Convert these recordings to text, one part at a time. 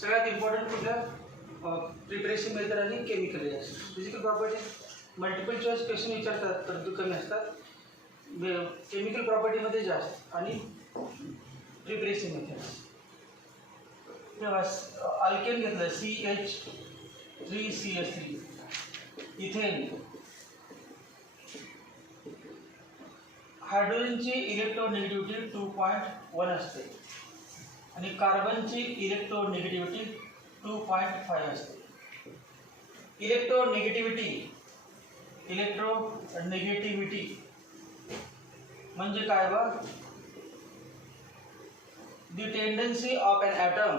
सगळ्यात इम्पॉर्टंट कुठलं preparation method आणि chemical reaction. Physical property multiple choice question विचारतात परंतु कमी असतात. केमिकल प्रॉपर्टीमध्ये जास्त आणि प्रिपरेशन मेथड. अल्केन घेतलं CH3CH3 इथेन. हायड्रोजनची इलेक्ट्रोनिगेटिव्हिटी 2.1 असते आणि कार्बनची इलेक्ट्रोनिगेटिव्हिटी 2.5 असते. इलेक्ट्रोनिगेटिव्हिटी म्हणजे काय बा? The tendency of an atom,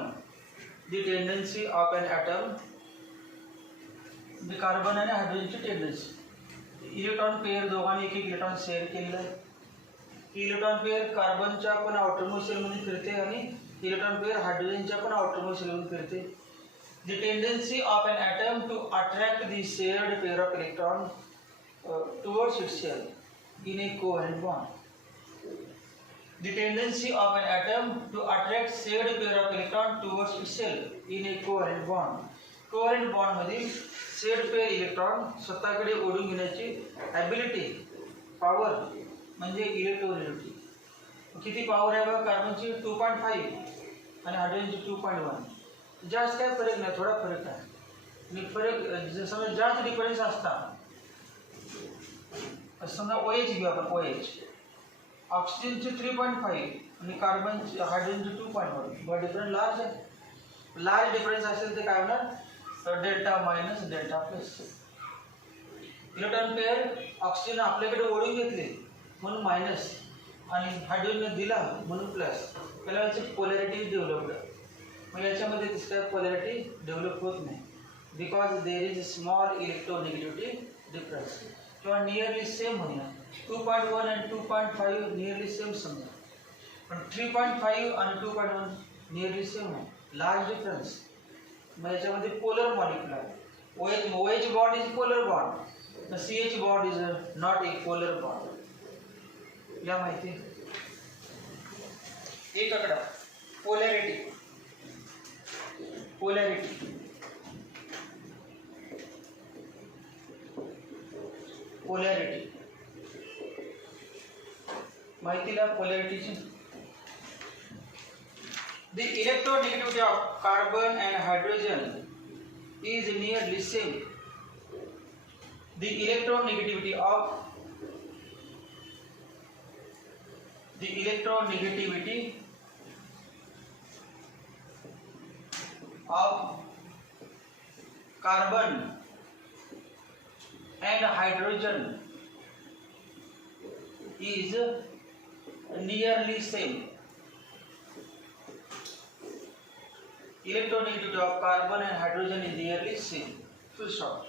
the carbon आणि हायड्रोजनची टेंडन्सी. इलेक्ट्रॉन पेअर दोघांनी एक इलेक्ट्रॉन शेअर केलेला आहे. इलेक्ट्रॉन पेअर कार्बनच्या पण आउटरमोस्ट शेलमध्ये फिरते आणि इलेक्ट्रॉन पेअर हायड्रोजनच्या पण आउटरमोस्ट शेलमध्ये फिरते. The tendency of an atom to attract the shared pair of electron towards itself in a covalent bond. The tendency of an atom to attract shared pair of electron towards itself in a covalent bond. Covalent bond मधील shared pair electron स्वतःकडे ओढून घेण्याची ability, power म्हणजे electronegativity. किती power आहे बघा? कार्बनची 2.5 आणि हायड्रोजनची 2.1. जास्त काय फरक नाही, थोडा फरक आहे. आणि फरक समजा जास्त डिफरन्स असता समजा OH घेऊ आपण. OH ऑक्सिजनची 3.5 आणि कार्बनची हायड्रोजनची 2.1. बट डिफरन्स लार्ज आहे. लार्ज डिफरन्स असेल ते काय होणार? Delta minus delta plus. Electron pair oxygen आपल्याकडे ओढून घेतले म्हणून मायनस आणि हायड्रोजन दिला म्हणून प्लस. त्याला याची पोलॅरिटी डेव्हलपड. मग याच्यामध्ये तिसऱ्या पोलॅरिटी डेव्हलप होत नाही because there is small electronegativity difference. किंवा नियरली सेम म्हणूया. 2.1 आणि 2.5 नियरली सेम समजा. पण 3.5 आणि 2.1 नियरली सेम आहे. Large difference. मग याच्यामध्ये पोलर मॉलिक्यूल आहे. OH bond is polar bond. CH bond is not a polar bond. या माहिती एक आकडा पोलॅरिटी. माहितीला पोलॅरिटीची. The electronegativity of carbon and hydrogen is nearly same. The electronegativity of carbon and hydrogen is nearly same. Electronegativity of carbon and hydrogen is nearly same. Full stop.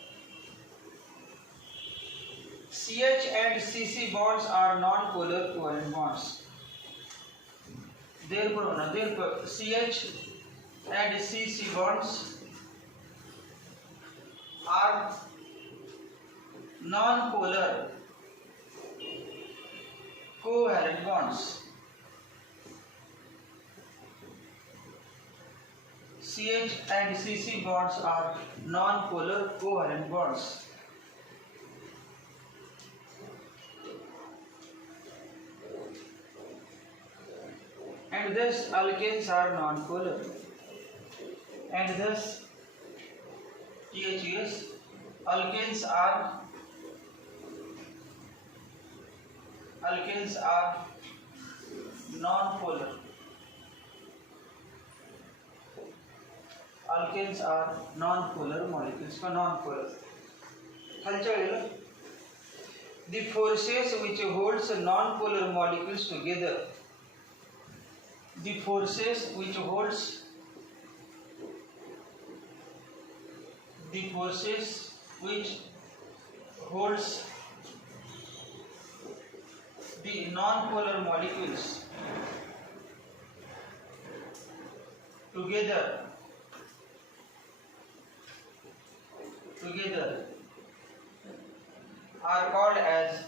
CH and CC bonds are non-polar covalent bonds. Therefore, CH and CC bonds are non-polar covalent bonds. CH and CC bonds are non-polar covalent bonds. And thus alkanes are non-polar. And thus THS alkanes are non-polar. Alkanes are non-polar molecules. Non-polar. The forces which holds non-polar molecules together. The forces which holds the non-polar molecules together are called as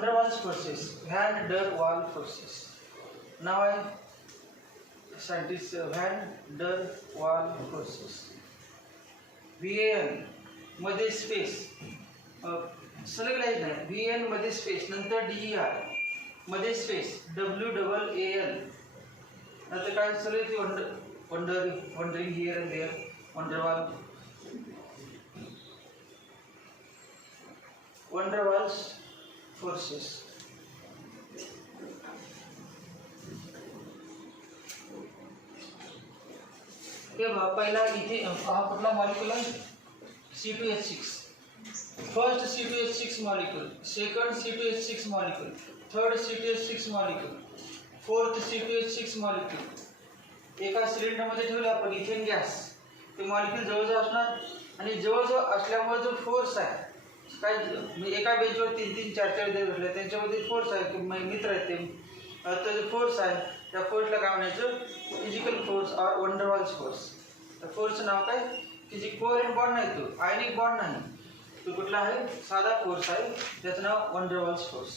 van der Waals forces, van der Waal forces. नाव आहे scientist van der Waal forces. VAN मध्ये space, सलग line नाही, VN मध्ये space, नंतर DER मध्ये space, WAAL, नंतर काय सगळे ती wandering here and there, van der Waals forces. हे पहिला इथे हा कुठला मॉलिक्यूल आहे, C2H6. First C2H6 molecule, second C2H6 molecule, third C2H6 molecule, fourth C2H6 molecule. एका सिलेंडरमध्ये ठेवले आपण इथेन गॅस, ते मॉलिक्यूल जवळजवळ असणार आणि जवळजवळ असल्यामुळे जो फोर्स आहे काय, एका बेंचवर 3-3, 4-4 जण बसले, त्यांच्यामध्ये फोर्स आहे, मित्र आहेत ते, तो जो फोर्स आहे त्या फोर्सला काय म्हणायचं, फिजिकल फोर्स ऑर वंडरवाल्स फोर्स. त्या फोर्सचं नाव काय, कोव्हॅलेंट बॉन्ड नाही, तो आयनिक बॉन्ड नाही, तो कुठला आहे, साधा फोर्स आहे, त्याचं नाव van der Waals force.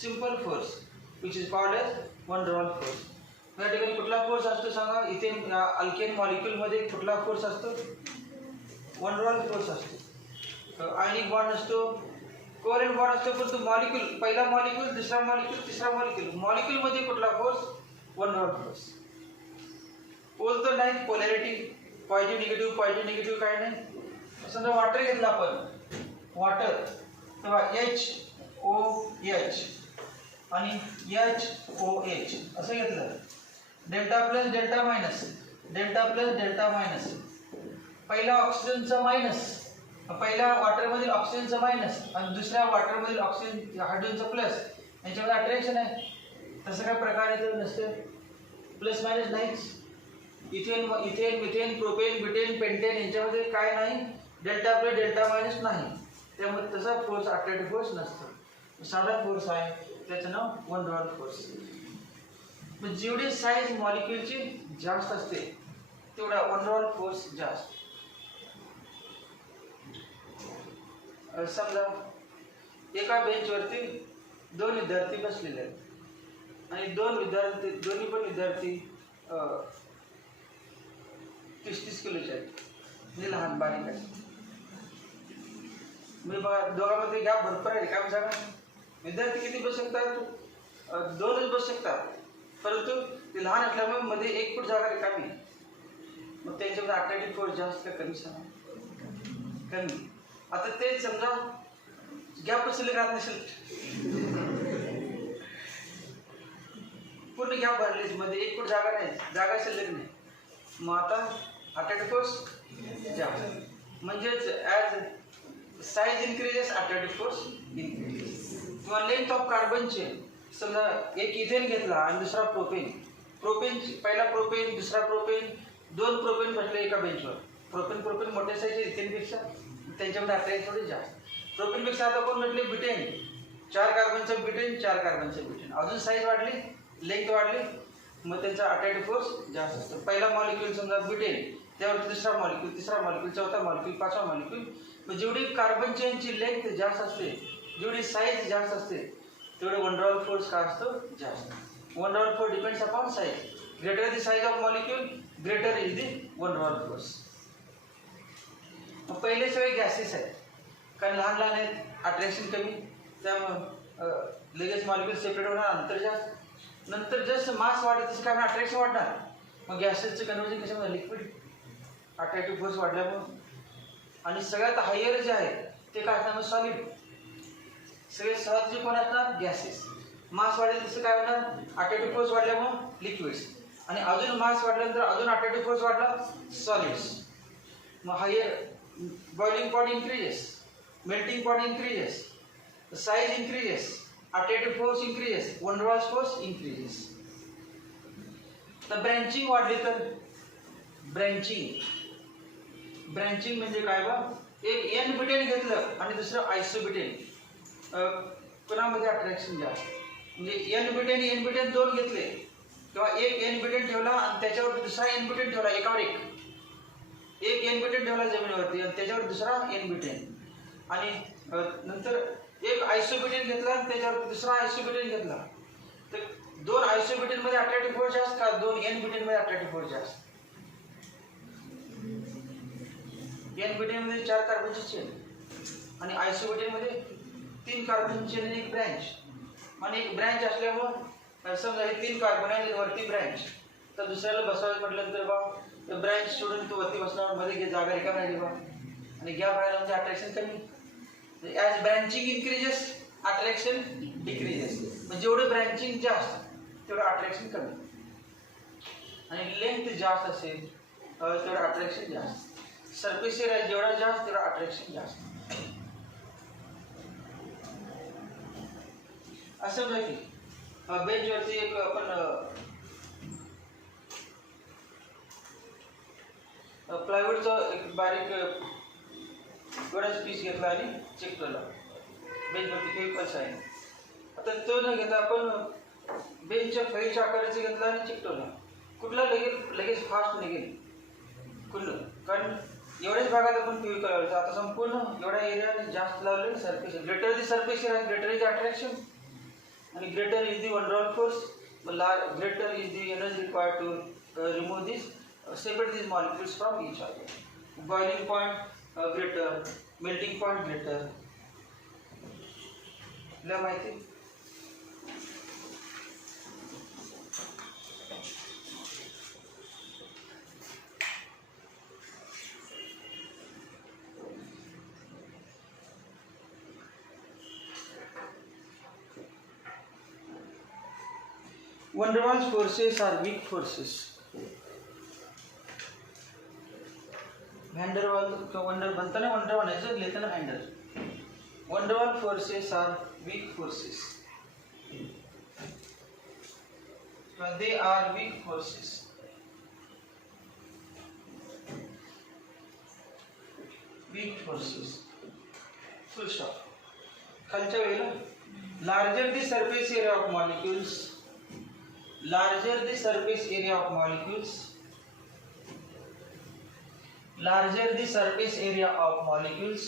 Simple force which is called as van der Waal force. या ठिकाणी कुठला फोर्स असतो सांगा, इथे अल्केन मॉलिक्यूलमध्ये कुठला फोर्स असतो, वंडरवाल फोर्स असतो. आयनिक बॉन्ड असतो, कोव्हॅलेंट बॉन्ड असतो, पण तो मॉलिक्यूल, पहिला मॉलिक्यूल, दुसरा मॉलिक्यूल, तिसरा मॉलिक्यूल, मॉलिक्यूलमध्ये कुठला फोर्स, वंडरवाल फोर्स. पोल तर नाही, पोलॅरिटी पॉझिटिव्ह निगेटिव्ह काय नाही. समजा वॉटर घेतलं आपण, वॉटर तेव्हा HOH आणि HOH असं घेतलं, delta plus delta minus, delta plus delta minus. पहिला ऑक्सिजनचा मायनस, पहिल्या वॉटरमधील ऑक्सिजनचा मायनस आणि दुसऱ्या वॉटरमधील ऑक्सिजन हायड्रोजनचा प्लस, यांच्यामध्ये अट्रॅक्शन आहे. तसं काय प्रकार इथं नसतं, प्लस मायनस नाहीच. Ethane methane, propane, butane, pentane यांच्यामध्ये काय नाही, डेल्टा प्लस डेल्टा मायनस नाही. त्यामुळे तसा फोर्स अट्रॅक्टिव्ह फोर्स नसतो, साधा फोर्स आहे, त्याचं नाव वंडरवाल फोर्स. जेवढी साईज मॉलिक्यूलची जास्त असते तेवढा वंडरवाल फोर्स जास्त. समजा एका बेंचवरती 2 विद्यार्थी बसलेले आहेत आणि दोन्ही पण विद्यार्थी 30-30 किलोचे आहेत, म्हणजे लहान बारीक आहेत. मी बघा दोघांमध्ये गॅप भरपूर आहे, काय सांगा, विद्यार्थी किती बसू शकतात, 2च बसू शकतात, परंतु ते लहान असल्यामुळे मध्ये 1 फूट जागा रिकामी. मग त्यांच्यामध्ये अट्रॅक्टिव्ह फोर्स जास्त का कमी सांगा, कमी. आता ते समजा गॅप शिल्लक राहत नसेल, पूर्ण गॅप भरलीच, मध्ये 1 फूट जागा नाही, जागा शिल्लक नाही, मग आता अट्रॅक्टिव्ह फोर्स जास्त. म्हणजेच as size increases attractive force increases. किंवा लेंथ ऑफ कार्बन चेन, समजा एक इथेन घेतला आणि दुसरा प्रोपेन, पहिला प्रोपेन, दुसरा प्रोपेन, 2 प्रोपेन बसले एका बेंचवर. प्रोपेन मोठ्या साईजचे इथेनपेक्षा, त्यांच्यामध्ये अट्रॅक्ट थोडी जास्त. प्रोपेनपेक्षा आता कोण म्हटले, ब्युटेन, 4 कार्बनचं ब्युटेन, 4 कार्बनचं ब्युटेन, अजून साईज वाढली, लेंथ वाढली, मग त्यांचा अट्रॅक्टिव्ह फोर्स जास्त असतो. पहिला मॉलिक्यूल समजा ब्युटेन, त्यावरती दुसरा मॉलिक्यूल, तिसरा मॉलिक्यूल, चौथा मॉलिक्यूल, 5वा मॉलिक्यूल. मग जेवढी कार्बन चेनची लेंथ जास्त असते, जेवढी साईज जास्त असते, तेवढे वंडरवाल फोर्स काय असतो, जास्त. Van der Waals force depends upon size. Greater the size of molecule, greater is the van der Waals force. मग पहिले सगळे गॅसेस आहेत, कारण लहान आहेत, अट्रॅक्शन कमी, त्यामुळं लगेच मॉलिक्यूल सेपरेट होणार, अंतर जास्त. नंतर जस्ट मास वाढेल तसं काय अट्रॅक्शन वाढणार, मग गॅसेसचं कन्व्हर्जन कशामध्ये, लिक्विड, अट्रॅक्टिव्ह फोर्स वाढल्यामुळं. आणि सगळ्यात हायर जे आहे ते काय असणार, सॉलिड. सगळे सहज जे कोण असणार, गॅसेस. मास वाढेल तसं काय होणार, अट्रॅक्टिव्ह फोर्स वाढल्यामुळं लिक्विड्स, आणि अजून मास वाढल्यानंतर अजून अट्रॅक्टिव्ह फोर्स वाढला, सॉलिड्स. मग higher boiling point increases, melting point increases, the size increases, attractive force increases, van der Waals force increases. The branching वाढली तर ब्रँचिंग म्हणजे काय बा, एक एन ब्युटेन घेतलं आणि दुसरं आयसोब्युटेन, कोणामध्ये अट्रॅक्शन जास्त. म्हणजे एन ब्युटेन 2 घेतले किंवा एक एन ब्युटेन ठेवला आणि त्याच्यावर दुसरा एन ब्युटेन ठेवला, एकावर एक एन ब्युटेन ठेवला जमिनीवरती आणि त्याच्यावर दुसरा एन ब्युटेन, आणि नंतर एक आयसोब्युटेन घेतला आणि त्याच्यावर दुसरा आयसोब्युटेन घेतला तर दोन आयसोब्युटेन मध्ये अट्रॅक्टिव्ह फोर्स जास्त का दोन एन ब्युटेन मध्ये अट्रॅक्टिव्ह फोर्स जास्त? एन ब्युटेन मध्ये 4 कार्बनची चेन आणि आयसोब्युटेन मध्ये 3 कार्बनची चेन आणि एक ब्रँच आणि एक ब्रँच असल्यामुळे समजा हे 3 कार्बन आहे वरती ब्रँच तर दुसऱ्याला बसवायचं म्हटलं तर बा ब्रँच सोडून तो वरती बसणार मध्ये जागा रिकामी राहिली बा आणि गॅप राहिला म्हणजे अट्रॅक्शन कमी. As branching increases attraction decreases. म्हणजे जेवढं ब्रँचिंग जास्त तेवढं अट्रॅक्शन कमी आणि लेंथ जास्त असेल तेवढं अट्रॅक्शन जास्त. सरफेस एरिया जेवढा जास्त तेवढं अट्रॅक्शन जास्त. असं नाही की बेंचवरती एक आपण प्लायवूडचा एक बारीक एवढाच पीस घेतला आणि चिकटवला बेंचवरती फेविकॉल आहे. आता तो न घेता आपण बेंचच्या फळीच्या आकाराचं घेतला आणि चिकटवला कुठला लगेच फास्ट निघेल कुठलं कारण एवढ्याच भागात आपण फेविकॉल लावलं. आता संपूर्ण एवढ्या एरियाने जास्त लावले surface greater the surface area greater is attraction and greater is the van der Waals force, greater is the energy required to remove this, separate these molecules from each other. Boiling point greater, melting point greater. ला माहिती? Van der Waals forces are weak forces. Van der Waals बनताना Van der Waals लिहिताना Van der Waals forces are weak forces. They are weak forces. Weak forces. Full stop. खालच्या वेळेला larger the surface area of molecules. Larger the surface area of molecules, larger the surface area of molecules,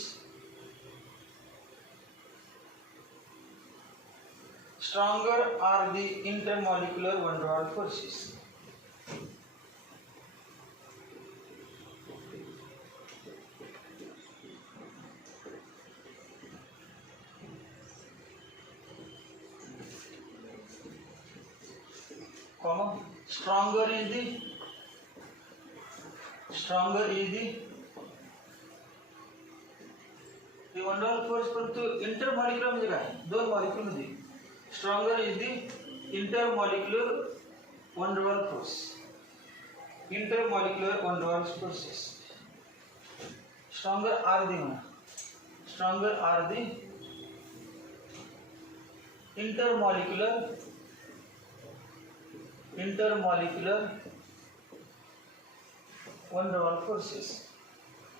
stronger are the intermolecular van der Waals forces. Stronger is the van der Waals force परंतु intermolecular म्हणजे काय दोन molecule मध्ये stronger is the intermolecular van der Waals force. Intermolecular van der Waals forces. Stronger are the intermolecular van der Waals forces.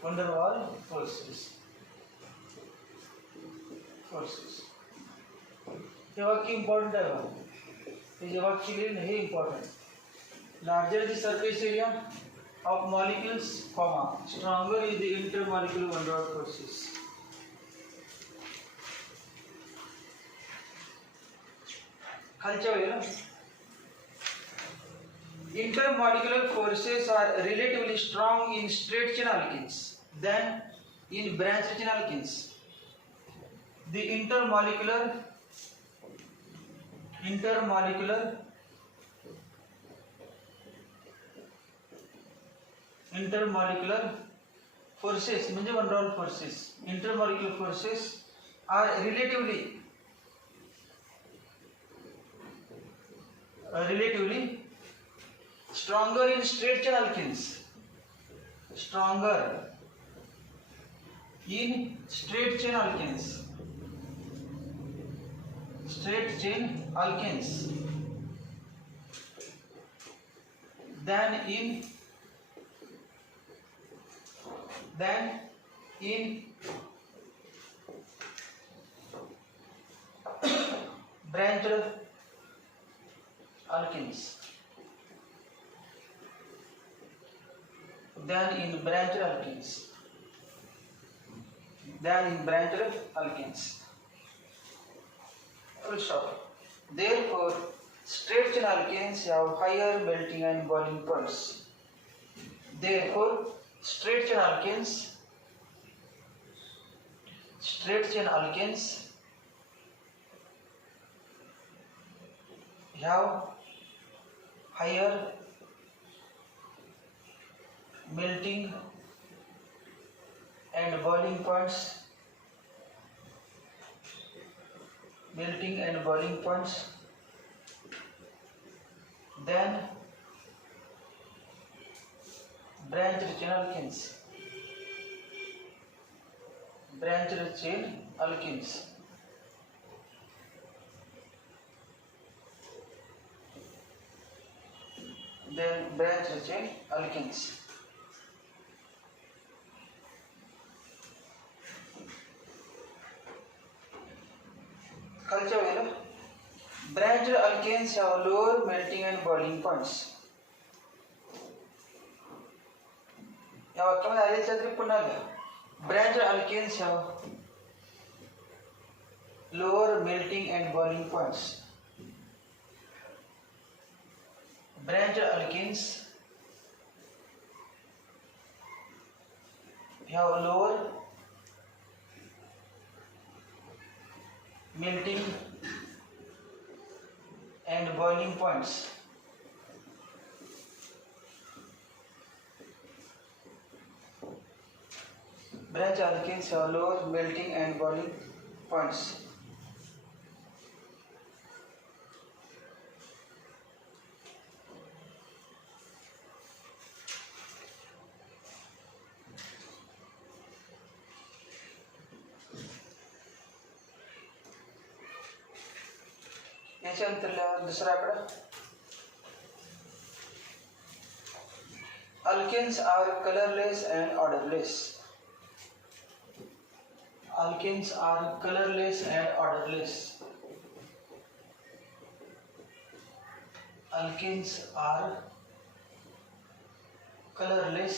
Van der Waals forces. हे वाक्य important आहे बघा. हे जे वाक्य लिहिलं हे important. Larger the surface area of molecules comma stronger is the intermolecular van der Waals forces. खालच्या वेळेला intermolecular forces are relatively strong in straight chain alkenes than in branched chain alkenes. The intermolecular forces म्हणजे van der Waals forces. Intermolecular forces are relatively stronger in straight chain alkenes. Stronger in straight chain alkenes. Than in branched alkenes. Than in branched alkenes. full stop. Therefore, straight chain alkanes have higher melting and boiling points. Therefore, straight chain alkanes have higher melting and boiling points than branched chain alkanes. खालच्या वेळेला branched alkanes have lower melting and boiling points. या वाक्यामध्ये आलेल्या तरी पुन्हा घ्या. Branched alkanes have lower melting and boiling points. Branched alkanes have lower melting and boiling points. Branched alkanes have lower melting and boiling points. याच्यानंतर दुसरा आकडा. Alkanes are colorless and odorless. Alkanes are colorless and odorless. Alkanes are colorless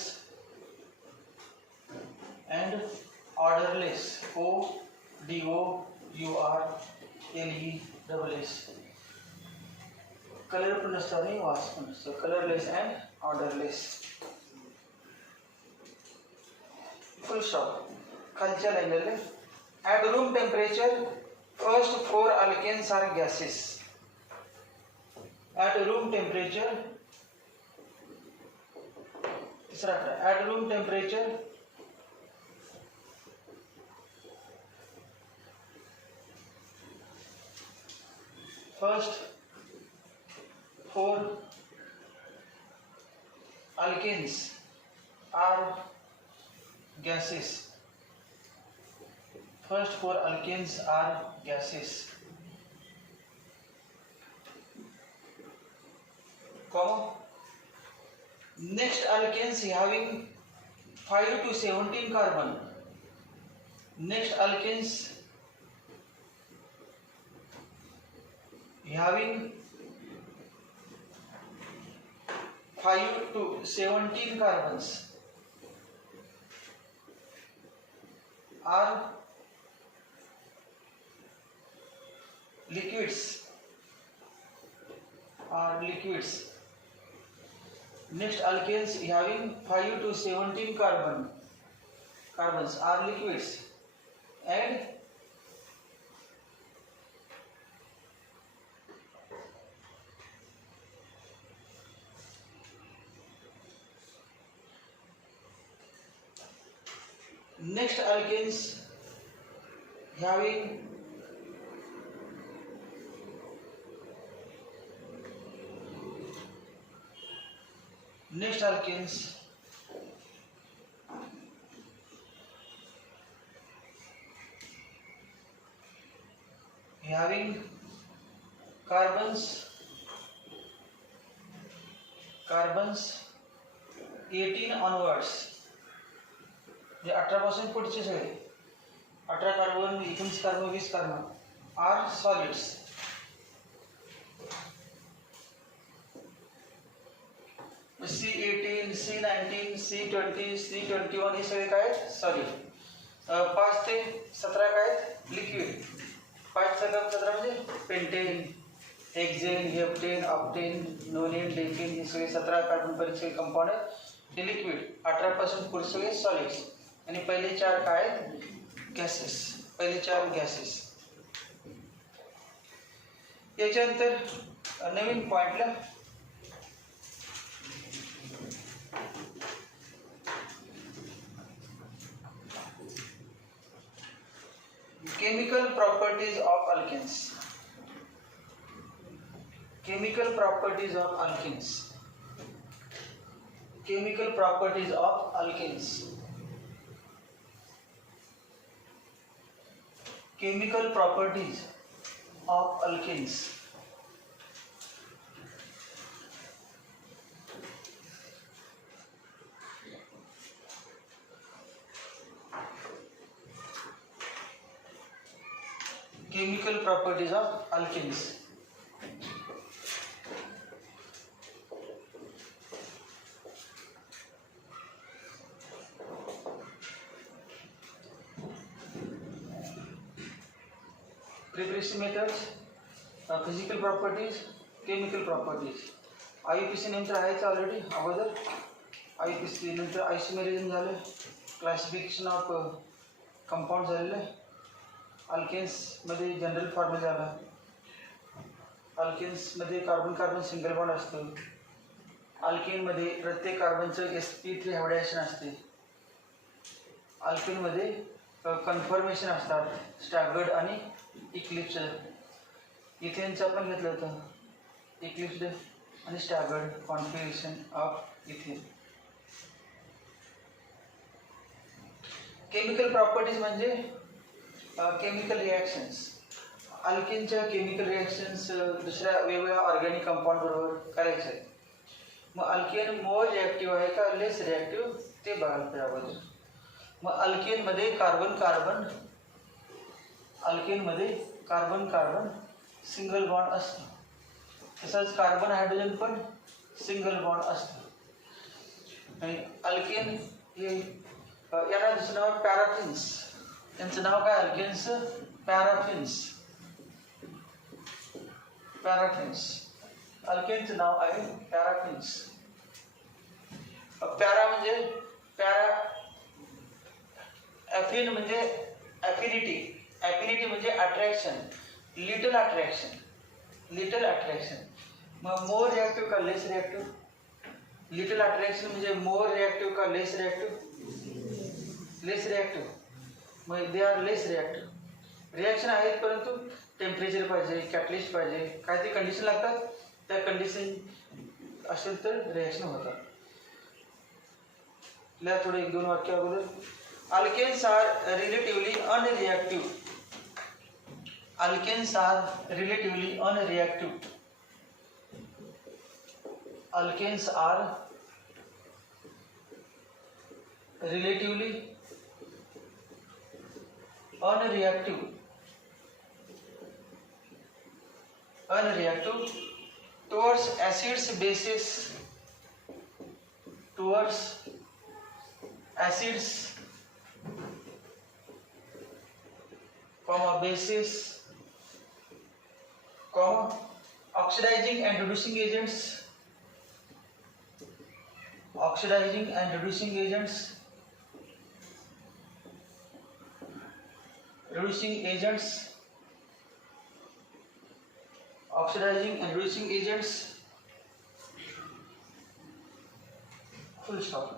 and odorless. O-D-O-U-R-L-E-S-S. Color पण नसतं आणि वास पण नसतं. Colorless and odorless. Full stop. खालच्या लाईनला at room temperature first 4 alkanes are gases. At room temperature तीसरा at room temperature first 4 alkanes are gases. First 4 alkanes are gases. Next alkanes having 5 to 17 carbon. Next alkanes having 5 to 17 carbons are liquids. Next alkanes having 5 to 17 carbons are liquids, and next alkanes having having carbons 18 onwards. जे 18 पासून पुढचे सगळे 18 carbon 19 carbon 20 carbon are solids. C18 C19 C20 C21 हे सगळे काय आहेत solid. 5 ते 17 काय आहेत लिक्विड. 5 17 म्हणजे pentane, hexane, heptane, octane, nonane, decane हे सगळे 17 कार्बन परिचय कंपाऊंड आहेत हे लिक्विड. 18% पुढे सगळे सॉलिड्स. आणि पहिले 4 काय आहेत? गॅसेस. पहिले 4 गॅसेस. याच्यानंतर नवीन पॉइंटला chemical properties of alkenes. Chemical properties of alkenes. Chemical properties of alkenes. Chemical properties of alkenes. Chemical properties of alkenes. Preparation methods, physical properties, chemical properties. IUPAC नंतर आहेच ऑलरेडी अगोदर. IUPAC नंतर isomerism झालं, classification of compound झालेलं आहे. अल्केन्समध्ये general formula झाला. अल्केन्समध्ये carbon carbon single bond असतो. अल्केनमध्ये प्रत्येक कार्बनचं sp3 हायब्रिडायजेशन असते. अल्केनमध्ये कन्फर्मेशन असतात, स्टॅगर्ड आणि इक्लिप्स. इथेनचं आपण घेतलं होतं, इक्लिप्स्ड आणि staggered configuration of ethane. Chemical properties म्हणजे केमिकल रिॲक्शन्स. अल्केनच्या केमिकल रिॲक्शन्स दुसऱ्या वेगवेगळ्या ऑर्गॅनिक कंपाऊंड बरोबर करायचे आहेत. मग अल्केन मोर रिॲक्टिव्ह आहे का लेस रिॲक्टिव्ह ते बघायला पाहिजे अगोदर. मग अल्केनमध्ये कार्बन कार्बन सिंगल बॉन्ड असतो. तसंच कार्बन हायड्रोजन पण सिंगल बॉन्ड असतो. आणि अल्केन हे याला दुसरं नाव पॅराफिन्स. त्यांचं नाव काय? अल्केन्स पॅराफिन्स. अल्केनचं नाव आहे पॅराफिन्स. पॅरा म्हणजे ॲफिन म्हणजे ॲफिनिटी म्हणजे अट्रॅक्शन, लिटल अट्रॅक्शन. मग मोर रिॲक्टिव्ह का लेस रिॲक्टिव्ह? लिटल अट्रॅक्शन म्हणजे मोर रिॲक्टिव्ह का लेस रिॲक्टिव्ह? लेस रिॲक्टिव्ह. मग they are less reactive. Reaction आहेत परंतु टेम्परेचर पाहिजे, कॅटलिस्ट पाहिजे, काय ते कंडिशन लागतात. त्या कंडिशन असेल तर रिॲक्शन होतात. लिहा थोडं 1-2 वाक्य अगोदर. Alkanes are relatively unreactive. Alkenes are relatively unreactive. Alkenes are relatively unreactive towards acids, bases, bases, oxidizing and reducing agents, oxidizing and reducing agents, full stop.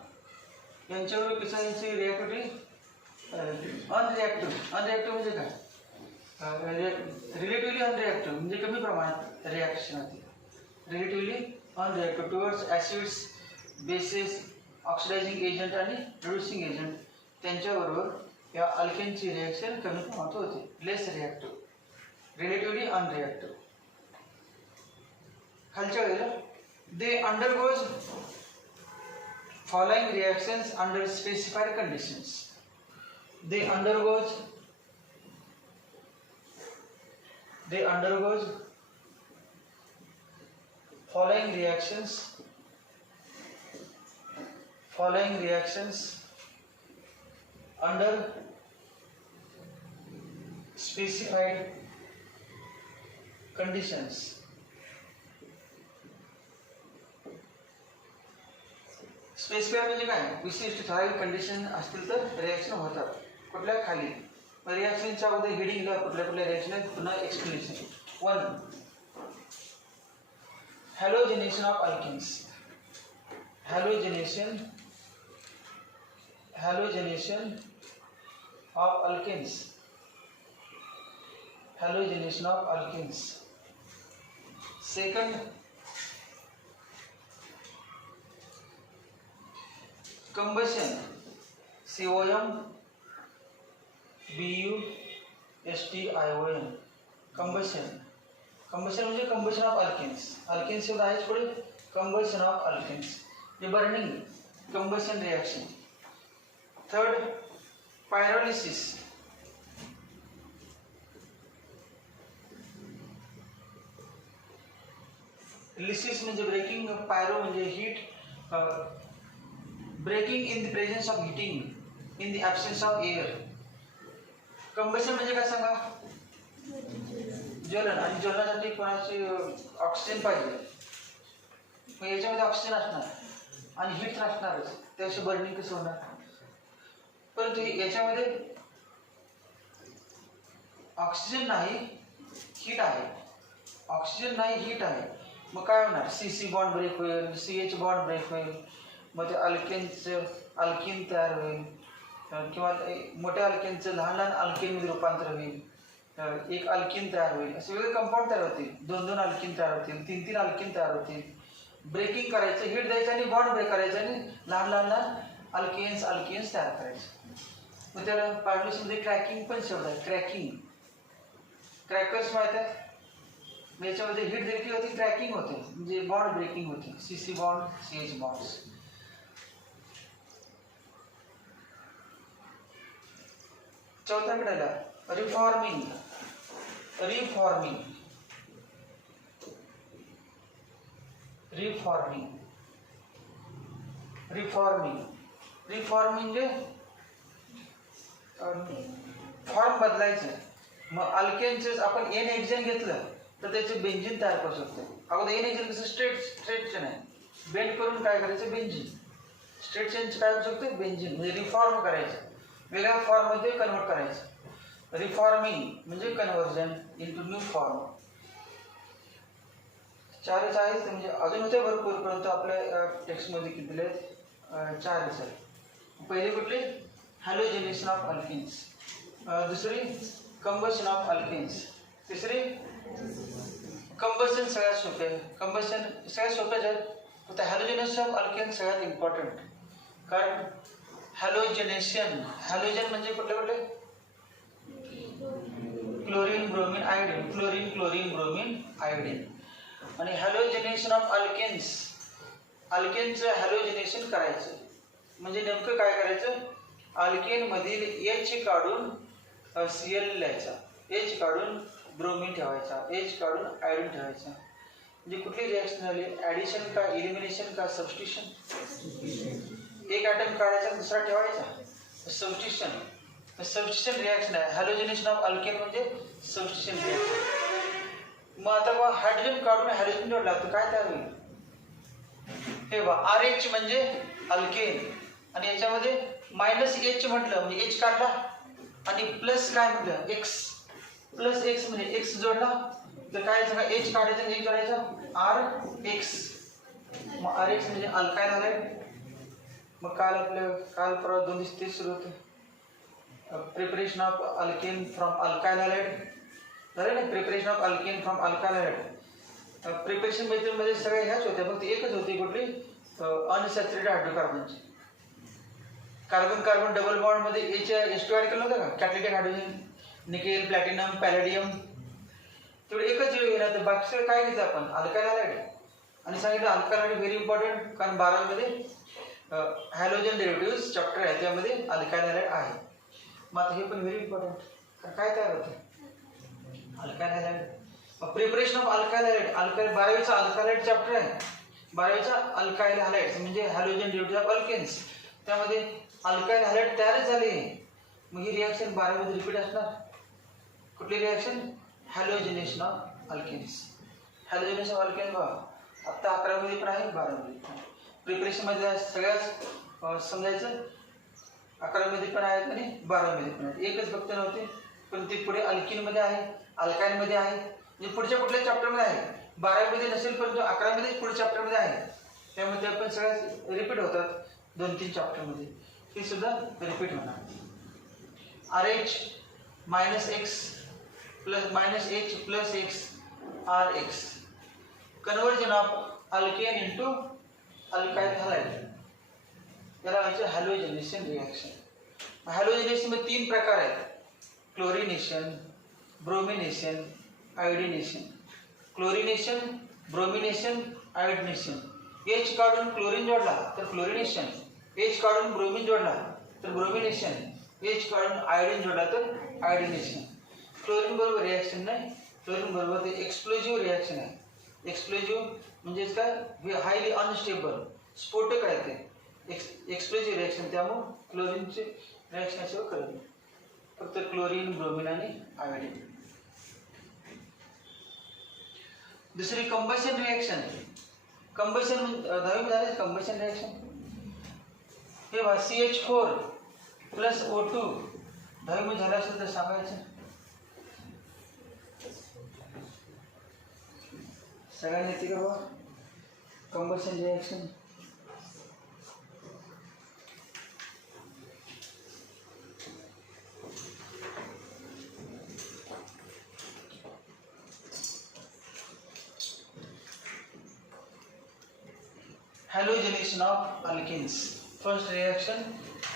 यांच्यावर पिसांची रिॲक्टिव्हिटी अनरिॲक्टिव्ह म्हणजे काय? रिलेटिव्हली अनरिॲक्टिव्ह म्हणजे कमी प्रमाणात रिॲक्शन होते. Relatively unreactive towards acids, bases, oxidizing agent आणि reducing agent त्यांच्याबरोबर या अल्केनची रिॲक्शन कमी प्रमाणात होते. Less reactive, relatively unreactive. खालच्या वेळेला they undergoes following reactions under specified conditions. They undergoes following reactions under specified conditions. Specify म्हणजे काय, विशिष्ट ठराविक कंडिशन असतील तर रिॲक्शन होतात. कुठल्या खाली रिॲक्शनच्या अगोदर हेडिंगला कुठल्या कुठल्या रिॲक्शन आहेत पुन्हा explanation. 1. Halogenation of alkanes. Halogenation of alkenes. Halogenation of alkenes. Second, combustion. COM BUSTION. combustion. combustion म्हणजे combustion of alkenes. alkenes शब्द आहेच पुढे. combustion of alkenes म्हणजे burning, combustion reaction. Third, pyrolysis. Lysis म्हणजे ब्रेकिंग, पायरो म्हणजे heat, breaking in the presence of heating in the absence of air. Combustion म्हणजे काय सांगा, ज्वलन, आणि ज्वलनासाठी कोणाची ऑक्सिजन पाहिजे, मग याच्यामध्ये ऑक्सिजन असणार आणि हीट असणारच, त्याशिवाय बर्निंग कसं होणार. परंतु याच्यामध्ये ऑक्सिजन नाही, हीट आहे. ऑक्सिजन नाही, हीट आहे, मग काय होणार, CC बॉन्ड ब्रेक होईल, CH बॉन्ड ब्रेक होईल, मग ते अल्केन तयार होईल, किंवा मोठ्या अल्केनचं लहान लहान अल्केनमध्ये रूपांतर होईल, एक अल्केन तयार होईल, असे वेगळे कंपाऊंड तयार होतील, 2-2 अल्केन तयार होतील, 3-3 अल्केन तयार होतील. ब्रेकिंग करायचं, हीट द्यायचं आणि बॉन्ड ब्रेक करायचं आणि लहान लहान अल्केन्स तयार करायचे. मग त्याला पायरोलिसिसमध्ये क्रॅकिंग पण शब्द आहे. क्रॅकिंग, क्रॅकर्स माहित आहे, याच्यामध्ये हीट देखील होती, क्रॅकिंग होते, म्हणजे बॉन्ड ब्रेकिंग होती, CC बॉन्ड CH बॉन्ड्स. चौथा कडला रिफॉर्मिंग. म्हणजे फॉर्म बदलायचं. मग अल्केनचे आपण N हेक्झेन घेतलं तर त्याचे बेंझिन तयार करू शकतो. अगोदर N हेक्झेन कसं स्ट्रेट चेन आहे, बेंड करून काय करायचं, बेंझिन. स्ट्रेट चेनचं काय करू शकतो, बेंझिन. म्हणजे रिफॉर्म करायचं, वेगळ्या फॉर्ममध्ये कन्वर्ट करायचं. रिफॉर्मिंग म्हणजे कन्व्हर्जन इंटू न्यू फॉर्म. 4च आहेत, म्हणजे अजून होते भरपूर, परंतु आपल्या टेक्स्टमध्ये किती दिले आहेत, 4च आहेत. पहिली कुठली, हॅलोजिनेशन ऑफ अल्केन्स. दुसरी कंबशन ऑफ अल्केन्स. तिसरी कंबशन सगळ्यात सोपे. कंबशन सगळ्यात सोपेच आहेत, फक्त हॅलोजिनेशन ऑफ अल्केन्स सगळ्यात इम्पॉर्टंट. कारण हॅलोजन म्हणजे कुठले क्लोरीन ब्रोमीन आयोडीन. आणि हॅलोजिनेशन ऑफ अल्केनचं हॅलोजिनेशन करायचं म्हणजे नेमकं काय करायचं, अल्केन मधील H काढून Cl लिहायचा, H काढून ब्रोमीन ठेवायचा, H काढून आयोडीन ठेवायचा. म्हणजे कुठली रिॲक्शन झाली, ॲडिशन का इलिमिनेशन का सबस्टिट्यूशन. एक ॲटम काढायचा दुसरा ठेवायचा, सबस्टिट्यूशन रिॲक्शन आहे. हॅलोजिनेशन ऑफ अल्केन म्हणजे सबस्टिट्यूशन रिॲक्शन. मग आता मग हायड्रोजन काढून हॅलोजन जोडला तर काय तयार होईल, हे बघा RH म्हणजे अल्केन, आणि याच्यामध्ये -H म्हटलं म्हणजे H काढला, आणि प्लस काय म्हटलं X, प्लस X म्हणजे X जोडला तर काय सांगा, H काढायचं आणि H जोडायचं RH. मग RH म्हणजे अल्काईल हायलाइड. मग काल परवा 2 दिवस तेच सुरू होतं, preparation of alkane from alkyl halide झालं ना, preparation of alkane from alkyl halide. Preparation मेथडमध्ये सगळ्या ह्याच होत्या, फक्त एकच होती कुठली, अनसॅच्युरेटेड हायड्रोकार्बनची. कार्बन डबल बॉन्ड मध्ये H2 ऍड केलं होतं का, catalytic hydrogen, nickel, platinum, palladium, तेवढे एकच वेळ घेणार. तर बाकी सगळं काय घेतलं आपण, अल्काईल हायलाइड. आणि सांगितलं अल्काईल हायलाइड व्हेरी इम्पॉर्टंट, कारण 12वीमध्ये हॅलोजन डेरिव्हेटिव्ह चॅप्टर आहे, त्यामध्ये अल्काईल हायलाइड आहे. मग आता हे पण व्हेरी इम्पॉर्टंट, काय तयार होतं, alkyl halide. Preparation of alkyl halide, 12वीचा अल्काईल हायलाइड चॅप्टर आहे, 12वीचा अल्काईल हायलाइड म्हणजे हॅलोजन डेरिव्हेटिव्ह ऑफ अल्केन्स. त्यामध्ये अल्काईल हायलाइड तयारच झाली. मग ही रिॲक्शन 12वीमध्ये रिपीट असणार. कुठली reaction, halogenation of alkanes. Halogenation of alkane बघा आत्ता 11वीमध्ये पण आहे 12वीमध्ये पण. प्रिपरेशनमध्ये सगळ्याच समजायचं 11वीमध्ये पण आहेत आणि 12वीमध्ये पण आहेत. एकच फक्त नव्हते पण ते पुढे अल्किनमध्ये आहे, अल्काईनमध्ये आहे, म्हणजे पुढच्या कुठल्या चॅप्टरमध्ये आहे. 12वीमध्ये नसेल परंतु 11वीमध्ये पुढच्या चॅप्टरमध्ये आहे. त्यामुळे ते आपण सगळ्या रिपीट होतात 2-3 चॅप्टरमध्ये. हे सुद्धा रिपीट होणार. RH -x plus -h plus x RX conversion of alkane into alkyl halide. याला व्हायचं हॅलोजनेशन रिॲक्शन. हॅलोजनेशन मध्ये 3 प्रकार आहेत. Chlorination, bromination, iodination. Chlorination, bromination, iodination. H काढून क्लोरीन जोडला तर क्लोरिनेशन, H काढून ब्रोमिन जोडला तर ब्रोमिनेशन, H काढून आयोडीन जोडला तर आयोडिनेशन. क्लोरीन बरोबर रिॲक्शन नाही, क्लोरीन बरोबर ते एक्सप्लोजिव्ह रिॲक्शन आहे. एक्सप्लोजिव्ह म्हणजे काय, हायली अनस्टेबल स्फोटक आहे ते एक्सप्लोजिव्ह रिॲक्शन. त्यामुळे क्लोरीनचे रिॲक्शन असे करत नाही, फक्त क्लोरीन, ब्रोमिन आणि आयोडीन. दुसरी कंबशन रिॲक्शन. कंबशन 10वी झाले कंबशन रिॲक्शन. हे बघा CH4 प्लस O2 10वी झालं असेल तर सांगायचं. सगळ्यांनी येते का बघा combustion reaction. Halogenation of alkenes. First reaction,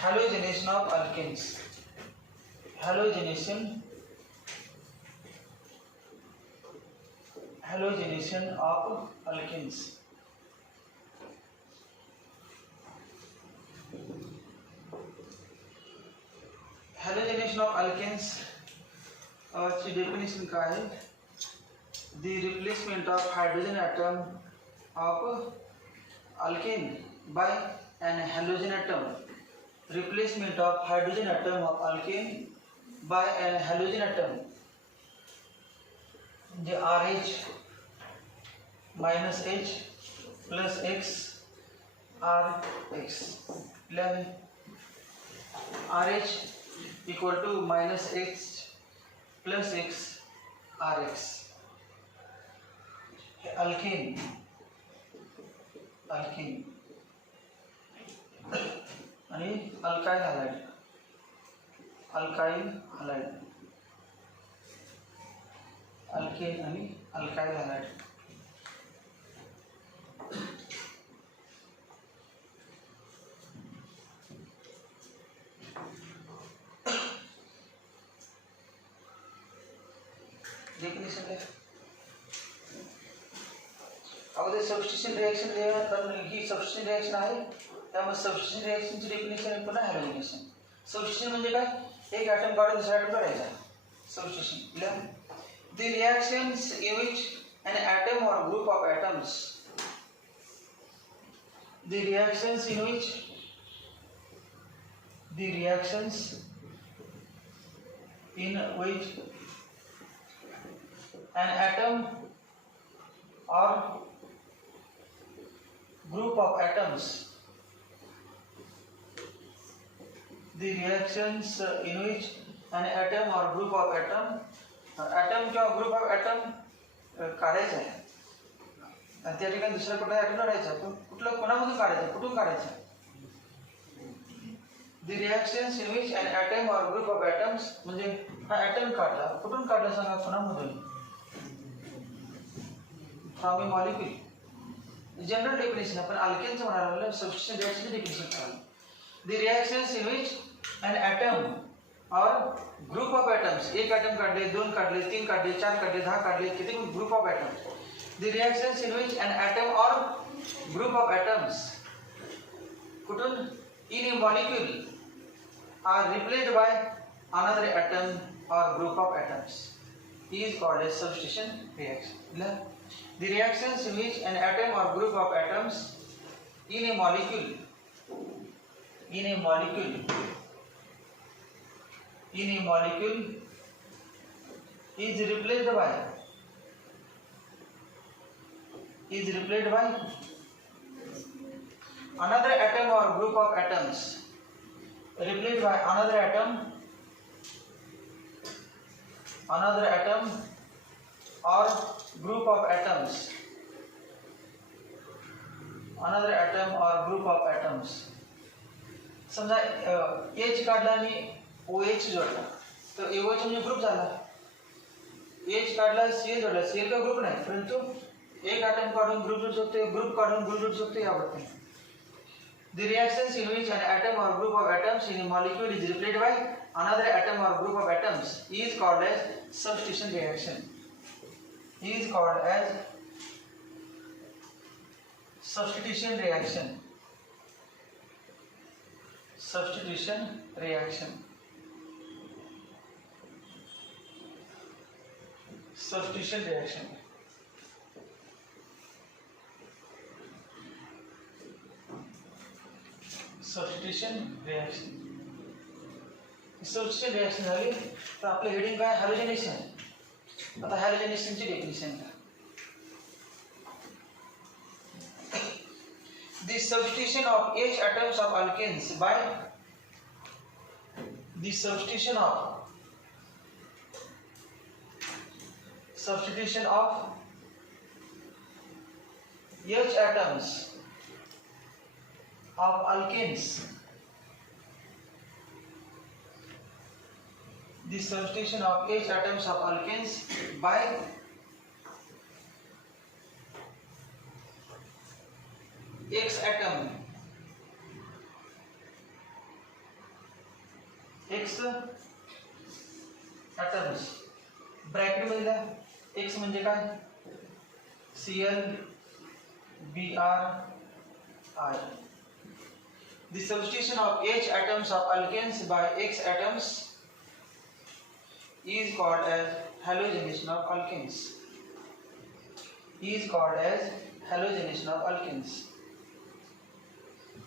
halogenation of alkenes. Halogenation of alkenes. Halogenation of alkenes ची डेफिनेशन काय आहे? The replacement of hydrogen atom of alkane by an halogen atom. Replacement of hydrogen atom of alkane by an halogen atom. The RH minus H plus X RX. RH equal to minus H plus X RX. Alkane आणि alkyl halide. Alkane आणि alkyl halide. Definition आहे अगोदर substitution reaction लिहा, कारण ही substitution reaction आहे. त्यामुळे substitution रिॲक्शनची definition आहे पुन्हा हॅलोजनेशन. सबस्टिट्यूशन म्हणजे काय, एक ॲटम काढून दुसरा ॲटम काढायचा. सबस्टिट्यूशन लिहा. The reactions in which an atom or group of atoms. The reactions in which an atom or group of atoms. The reactions in which an atom or group of atom किंवा group of item काढायचा आहे आणि त्या ठिकाणी दुसऱ्या कुठला item काढायचा. पण कुठलं कोणामधून काढायचं, कुठून काढायचं. The reactions in which an atom or group of atoms म्हणजे हा ॲटम काढला, कुठून काढला सांगा, कोणामधून. From a molecule. General definition आपण अल्केनचं म्हणाला, सबस्टिट्यूशन रिॲक्शनची डेफिनेशन करायला. The reactions in which an atom or group of atoms, एक ॲटम काढले, 2 काढले, 3 काढले, 4 काढले, 10 काढले, किती group of atoms. The reactions in which an atom or group of atoms कुठून in a molecule are replaced by another atom or group of atoms is called as substitution reaction. The reactions in which an atom or group of atoms in a molecule is replaced by is replaced by another atom or group of atoms, replaced by another atom or group of atoms, another atom or group of atoms. समजा H काढला आणि OH जोडला तर OH म्हणजे group झाला. H काढला Cl जोडला, Cl का ग्रुप नाही परंतु एक ॲटम काढून ग्रुप जोडू शकतो, ग्रुप काढून ग्रुप जोडू शकतो या पद्धतीने. The reactions in which an atom or group of atoms in a molecule is replaced by another atom or group of atoms is called as substitution reaction. Is called as substitution reaction. Substitution reaction. Substitution reaction. Substitution reaction. Substitution reaction झाली तर आपलं heading काय हॅलोजनेशन. आता हॅलोजनेशनची definition काय. The substitution of H atoms of alkenes by the substitution of H atoms of alkenes, the substitution of H atoms of alkenes by X atom, X atoms bracket मध्ये X म्हणजे काय Cl Br I. The substitution of H atoms of alkenes by X atoms is called as halogenation of alkenes. Is called as halogenation of alkenes.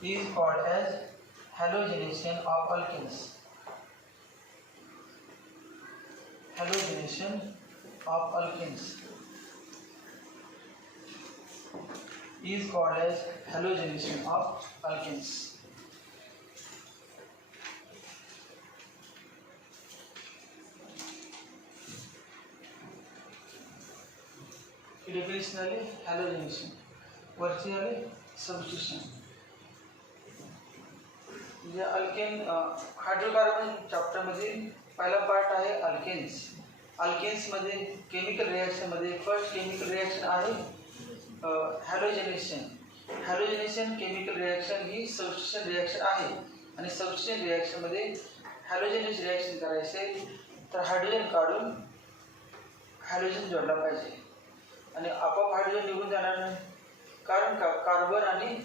Is called as halogenation of alkenes. Halogenation of alkenes is called as halogenation of alkenes. Definition आली halogenation, वरची आली substitution. म्हणजे alkane hydrocarbon chapter मध्ये पहिला part आहे alkanes. Alkanes मध्ये chemical reaction मध्ये first chemical reaction आहे हॅलोजनेशन. हॅलोजनेशन केमिकल रिएक्शन ही सबस्टिट्यूशन रिएक्शन आहे आणि सबस्टिट्यूशन रिएक्शन मध्ये हॅलोजनेशन रिएक्शन करायचे तर हायड्रोजन काढून हॅलोजन जोडला पाहिजे आणि आपोआप हायड्रोजन निघून जाणार नाही. कारण कार्बन आणि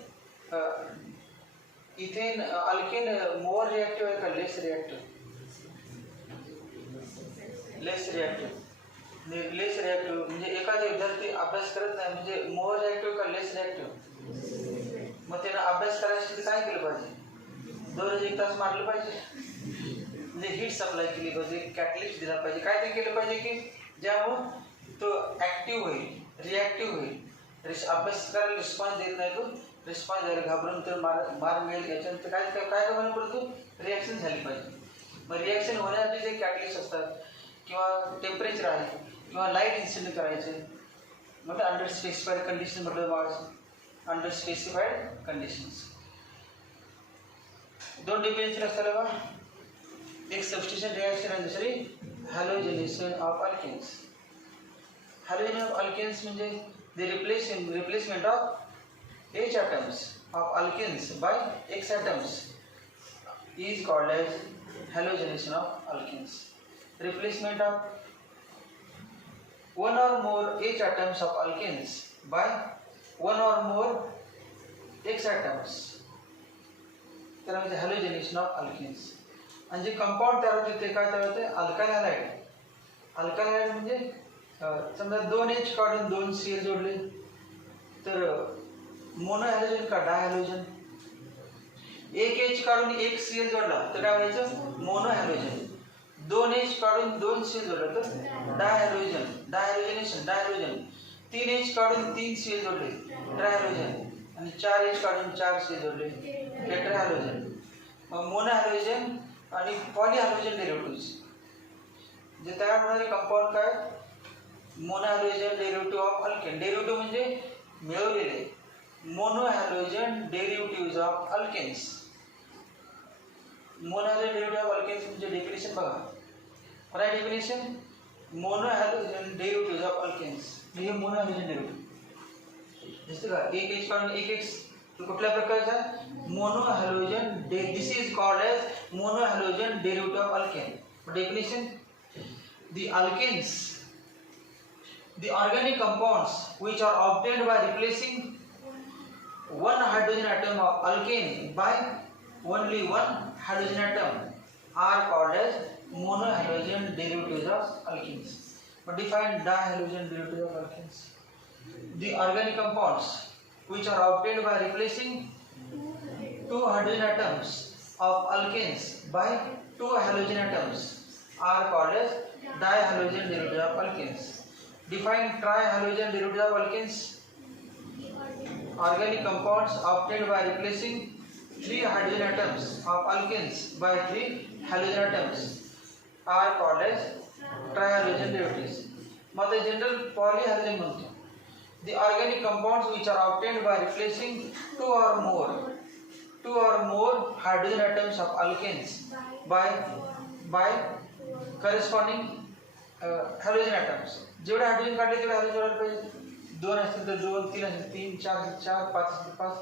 इथेन अल्केन मोर रिएक्टिव्ह आहे का लेस रिएक्टिव्ह. लेस रिएक्टिव्ह म्हणजे एखादा विद्यार्थी अभ्यास करत नाही म्हणजे मोर रिएक्टिव्ह का लेस रिएक्टिव्ह. मग त्यानं अभ्यास करायसाठी काय केलं पाहिजे दररोज 1 तास मारलं पाहिजे म्हणजे हीट सप्लाय केली पाहिजे कॅटलिस्ट दिला पाहिजे. काय ते केलं पाहिजे की ज्यामुळं तो ॲक्टिव्ह होईल रिॲक्टिव्ह होईल. अभ्यास करायला रिस्पॉन्स देत नाही तो रिस्पॉन्स द्यायला घाबरून तर मार मिळेल याच्यानंतर काय काय कमी पडतो रिॲक्शन झाली पाहिजे. मग रिॲक्शन होण्यासाठी जे कॅटलिस्ट असतात किंवा टेम्परेचर आहे किंवा लाईट इन्सिडेंट करायचे म्हटलं अंडर स्पेसिफाईड कंडिशन म्हटलं बघायचं अंडर स्पेसिफाईड कंडिशन्स. 2 डिफरन्स लक्षात ठेवा. एक सबस्टिट्यूशन रिॲक्शन आणि दुसरी halogenation of alkanes. Halogen of alkanes म्हणजे the replacement of H atoms of alkenes by X atoms is called as halogenation of alkenes. Replacement of one or more H atoms of alkenes by one or more X atoms त्याला म्हणजे halogenation of alkenes. आणि जे compound तयार होते ते काय तयार होते अल्काइल हॅलाइड. अल्काइल हॅलाइड म्हणजे समजा 2H काढून 2 Cl जोडले तर मोनो हॅलोजन का डाय हॅलोजन. 1H काढून 1 Cl जोडला तर काय व्हायचं मोनो हॅलोजन. 2H काढून 2 Cl जोडला तर डाय हॅलोजन डाय हॅलोजनेशन डाय हॅलोजन. 3 H काढून 3 CH जोडले ट्रायहॅलोजन आणि 4 H काढून 4 CH जोडले टेट्राहॅलोजन. मग मोनोहॅलोजन आणि पॉलीहॅलोजन डेरिव्हेटिव्हज जे तयार होणारे कंपाऊंड काय monohalogen derivative of alkane. Derivative म्हणजे मिळवलेले. Monohalogen derivatives of alkanes. Monohalogen derivative of alkanes म्हणजे डेफिनेशन बघा. काय definition monohalogen derivatives of alkanes. हे मोनोहॅलोजन डेरिव्हेटिव्ह दिसतं का. एक H काढून एक X कुठल्या प्रकारचा monohalogen. This is called as monohalogen derivative of alkane. Definition the alkenes, the organic compounds which are obtained by replacing one hydrogen atom of alkane by only one hydrogen atom are called as monohalogen derivatives of alkenes. But define dihalogen derivatives of alkenes. The organic compounds which are obtained by replacing two hydrogen atoms of alkanes by two halogen atoms are called as dihalogen derivatives of alkenes. Define trihalogen derivatives of alkenes. Organic compounds obtained by replacing 3 hydrogen atoms of alkenes by 3 halogen atoms are called as trihalogen derivatives. मग general पॉलीहॅलोजन म्हणतो. The organic compounds which are obtained by replacing two or more hydrogen atoms of alkenes by corresponding halogen atoms. जेवढे hydrogen काढले तेवढे halogen जोडायला पाहिजे. 2 असतील तर 2, 3 असतील 3, 4 असतील 4, 5 असतील 5.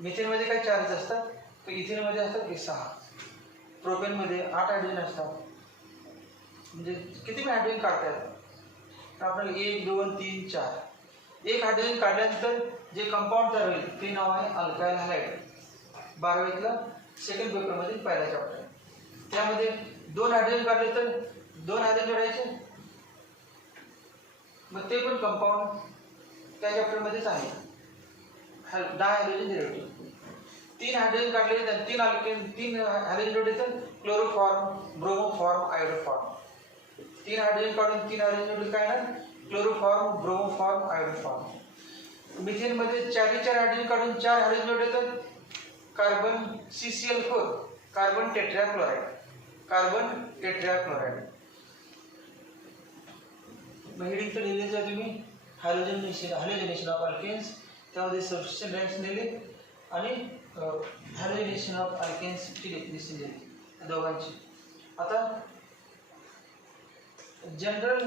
मिथेनमध्ये काय 4 असतात तर इथेनमध्ये असतात 6. प्रोपेनमध्ये 8 हायड्रोजन असतात. म्हणजे किती पण हायड्रोजन काढतात तर आपल्याला 1, 2, 3, 4. एक हायड्रोजन काढल्यानंतर जे कंपाऊंड तयार होईल ते नाव आहे अल्काइल हॅलाइड. 12वीतला सेकंड पेपरमध्ये पहिला चॅप्टर. त्यामध्ये 2 हायड्रोजन काढले तर 2 हायड्रोजन जोडायचे. मग ते पण कंपाऊंड त्या चॅप्टरमध्येच आहे. डायहॅलोजन डेरिव्हेटिव्ह. 3 हायड्रोजन काढले तर 3 हॅलोजन जोडले तर क्लोरोफॉर्म, ब्रोमोफॉर्म, आयोडोफॉर्म. 3 हायड्रोजन काढून 3 हॅलोजन जोडले काय ना क्लोरोफॉर्म, ब्रोमोफॉर्म, आयोडोफॉर्म. मिथेनमध्ये 4 हायड्रोजन काढून 4 हॅलोजन जोडले तर कार्बन CCl4, कार्बन टेट्राक्लोराइड. मग हेडिंग तर लिहिलेच आहे तुम्ही. हॅलोजनेशन ऑफ अल्केन्स. त्यामध्ये सबस्टिट्यूशन रिएक्शन दिली आणि हॅलोजनेशन ऑफ अल्केन्सची डेफिनेशन दिली दोघांची. आता जनरल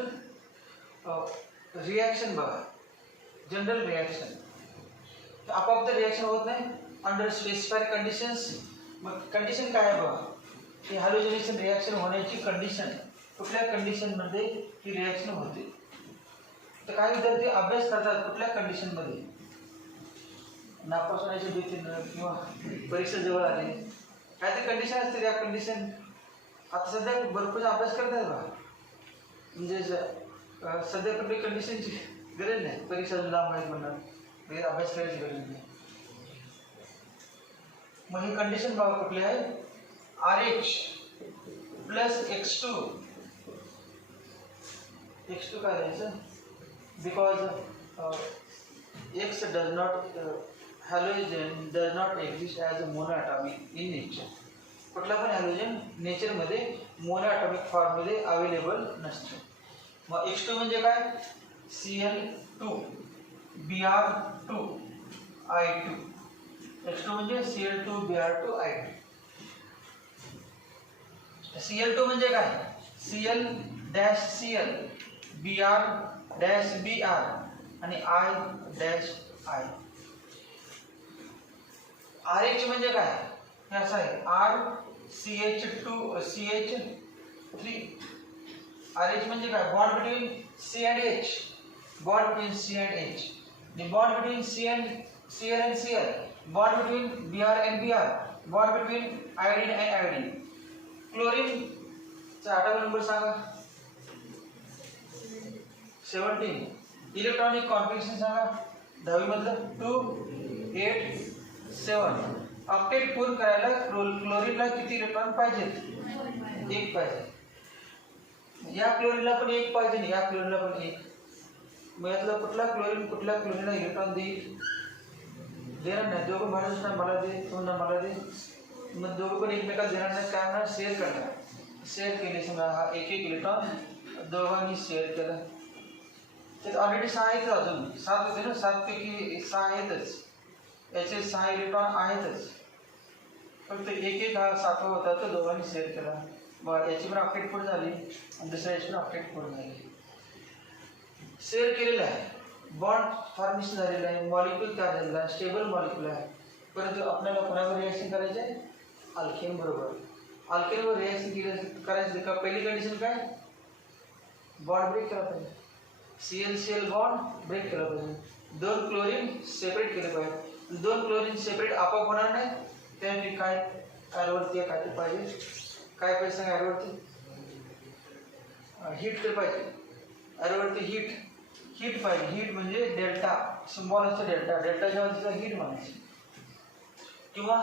रिॲक्शन बघा. जनरल रिॲक्शन आपोआप तर रिॲक्शन होत नाही अंडर स्पेसिफाईड कंडिशन्स. मग कंडिशन काय आहे बघा. की हॅलोजनेशन रिॲक्शन होण्याची कंडिशन कुठल्या कंडिशनमध्ये ही रिॲक्शन होते. तर काही विद्यार्थी अभ्यास करतात कुठल्या कंडिशनमध्ये. नापास होण्याच्या भीतीनं किंवा परीक्षा जवळ आली काय ते कंडिशन असते. त्या कंडिशन आता सध्या भरपूर अभ्यास करतात बघा. म्हणजे सध्या कुठली कंडिशनची गरज नाही. परीक्षा लांब आहेत म्हणणार वगैरे अभ्यास करायची गरज नाही. मग ही कंडिशन बघा कुठली आहे. RH प्लस X2 काय द्यायचं because X does not halogen does not exist as a monoatomic in nature. कुठला पण हॅलोजन नेचरमध्ये मोनोॲटॉमिक फॉर्ममध्ये अवेलेबल नसतो. मग X2 म्हणजे काय Cl2 Br2 I2. X2 म्हणजे Cl2 Br2 I2. Cl2 म्हणजे काय Cl dash Cl Br dash Br आणि I डॅश I. RH म्हणजे काय हे असं आहे RCH2 CH3. RH म्हणजे काय bond between C and H. Bond between C and H. The bond between Cl and Cl. Bond between Br and Br. Bond between iodine and iodine. Chlorine चा आठवा number सांगा 17. Electronic configuration सांगा 10वी मधलं 2 8 7. Octet पूर्ण करायला क्लोरीनला किती electron पाहिजेत 1 पाहिजे. या क्लोरीनला पण 1 पाहिजे या क्लोरीनला पण 1. मग यातला कुठला क्लोरीनला इलेक्ट्रॉन देईल? देणार नाही. दोघं म्हणूनच ना मला दे, तू ना मला दे. मग दोघं पण एकमेकाला देणार नाही, काय होणार? शेअर करणार. शेअर केले समजा, हा एक इलेक्ट्रॉन दोघांनी शेअर केला. तर ऑलरेडी 6 आहेत, अजून 7 होते ना, 7 पैकी 6 आहेतच. याचे 6 इलेक्ट्रॉन आहेतच. फक्त एक हा 7वा होता तो दोघांनी शेअर केला. मग याची पण ऑक्टेट पूर्ण झाली आणि दुसऱ्या याची पण ऑक्टेट पूर्ण झाली. शेअर केलेला आहे, बॉन्ड फॉर्मेशन झालेलं आहे, मॉलिक्यूल तयार झालेला आहे, स्टेबल मॉलिक्यूल आहे. परंतु आपल्याला कोणावर रिॲक्शन करायचं आहे? अल्केन बरोबर. अल्केनवर रिॲक्शन करायचं का? पहिली कंडिशन काय? बॉन्ड ब्रेक केला पाहिजे. CL बॉन्ड ब्रेक केला पाहिजे. 2 क्लोरीन सेपरेट केले पाहिजे. 2 क्लोरीन सेपरेट आपोआप होणार नाही, त्यासाठी काय ॲरोवरती काय पाहिजे? काय पाहिजे सांगा? ॲरोवरती हीट तर पाहिजे. ॲरोवरती हीट पाहिजे. हीट म्हणजे डेल्टा, सिम्बॉल असतो डेल्टा. डेल्टाच्या वरतीचा हीट म्हणायची. किंवा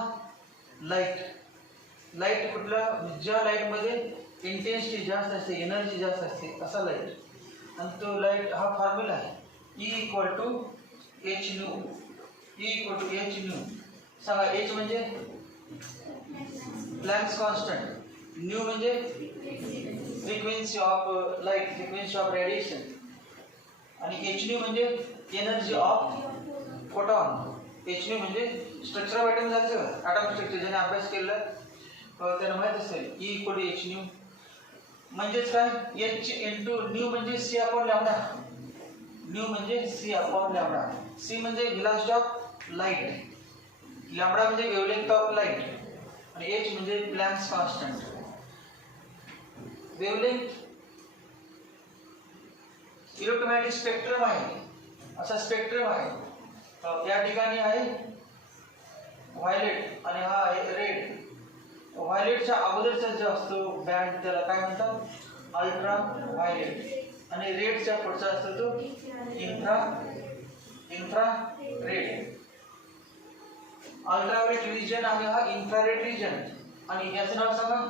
लाईट कुठला? ज्या लाईटमध्ये इंटेन्सिटी जास्त असते, एनर्जी जास्त असते, असा लाईट. आणि तो लाईट हा फॉर्म्युला आहे, E = H nu. E = H nu. सांगा, H म्हणजे प्लँक्स कॉन्स्टंट, न्यू म्हणजे frequency of light, frequency of radiation, आणि Hν म्हणजे एनर्जी ऑफ फोटॉन. Hν म्हणजे स्ट्रक्चर ऑफ ॲटम झालं सगळं, ॲटम स्ट्रक्चर ज्याने अभ्यास केला त्यांना माहीत असेल. E = Hν म्हणजेच काय? H × न्यू म्हणजे C/λ. न्यू म्हणजे C/λ. C म्हणजे व्हेलॉसिटी ऑफ लाईट, लॅम्बडा म्हणजे वेव्हलेंग्थ ऑफ लाईट, आणि H म्हणजे Planck's constant. Wavelength electromagnetic spectrum आहे, असा स्पेक्ट्रम आहे. या ठिकाणी आहे व्हायलेट आणि हा आहे रेड. व्हायलेटच्या अगोदरचा जो असतो बँड त्याला काय म्हणतात? Ultra violet. आणि रेडच्या पुढचा असतो तो इंफ्रा रेड. अल्ट्राव्हायलेट रिजन आहे हा इन्फ्रारेड रिजन, आणि याचं नाव सांगा?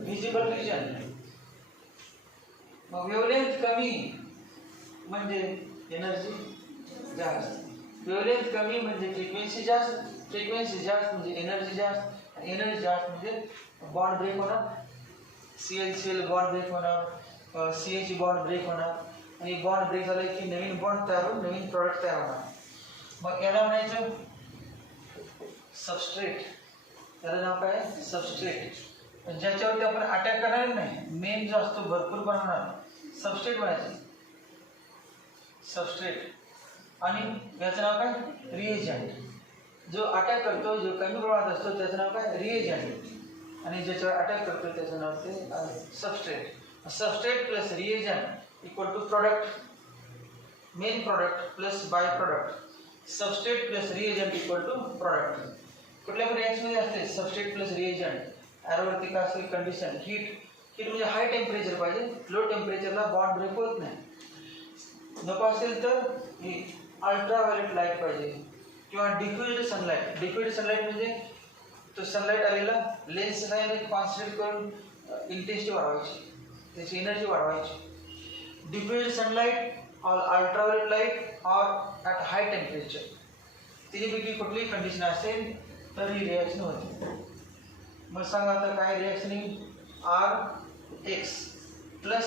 Visible region. मग वेव्हलेंथ कमी म्हणजे एनर्जी जास्त, वेव्हलेंथ कमी म्हणजे फ्रिक्वेन्सी जास्त, फ्रिक्वेन्सी जास्त म्हणजे एनर्जी जास्त, आणि एनर्जी जास्त म्हणजे बॉन्ड ब्रेक होणार. CL बॉन्ड ब्रेक होणार, CH बॉन्ड ब्रेक होणार, आणि बॉन्ड ब्रेक झाला की नवीन बॉन्ड तयार होऊन नवीन प्रॉडक्ट तयार होणार. मग याला म्हणायचं सबस्ट्रेट. त्याला नाव काय? सबस्ट्रेट. ज्याच्यावरती आपण अटॅक करणार नाही, मेन जो असतो भरपूर बनवणार, सबस्ट्रेट बनायचं. सबस्ट्रेट. आणि याचं नाव काय? रिएजंट. जो अटॅक करतो, जो कमी प्रमाणात असतो त्याचं नाव काय? रिएजंट. आणि ज्याच्यावर अटॅक करतो त्याचं नाव ते substrate. Substrate plus reagent equal to product. Main product plus by product. Substrate plus reagent equal to product. कुठल्या पण रिॲक्शनमध्ये असते सबस्ट्रेट प्लस रिएजंट. ॲरोवरती काय असेल कंडिशन? हीट म्हणजे हाय टेम्परेचर पाहिजे, लो टेम्परेचरला बॉन्ड ब्रेक होत नाही. नको असेल तर अल्ट्राव्हायलेट लाईट पाहिजे, किंवा डिफ्युज्ड सनलाईट. डिफ्युज्ड सनलाईट म्हणजे तो सनलाईट आलेला लेन्स लाईन कॉन्सन्ट्रेट करून इंटेन्सिटी वाढवायची, त्याची एनर्जी वाढवायची. Diffused sunlight or ultraviolet light or at high temperature, तिन्हीपैकी कुठलीही कंडिशन असेल तर ही रिॲक्शन होते. मग सांगा आता काय रिॲक्शन येईल? RX प्लस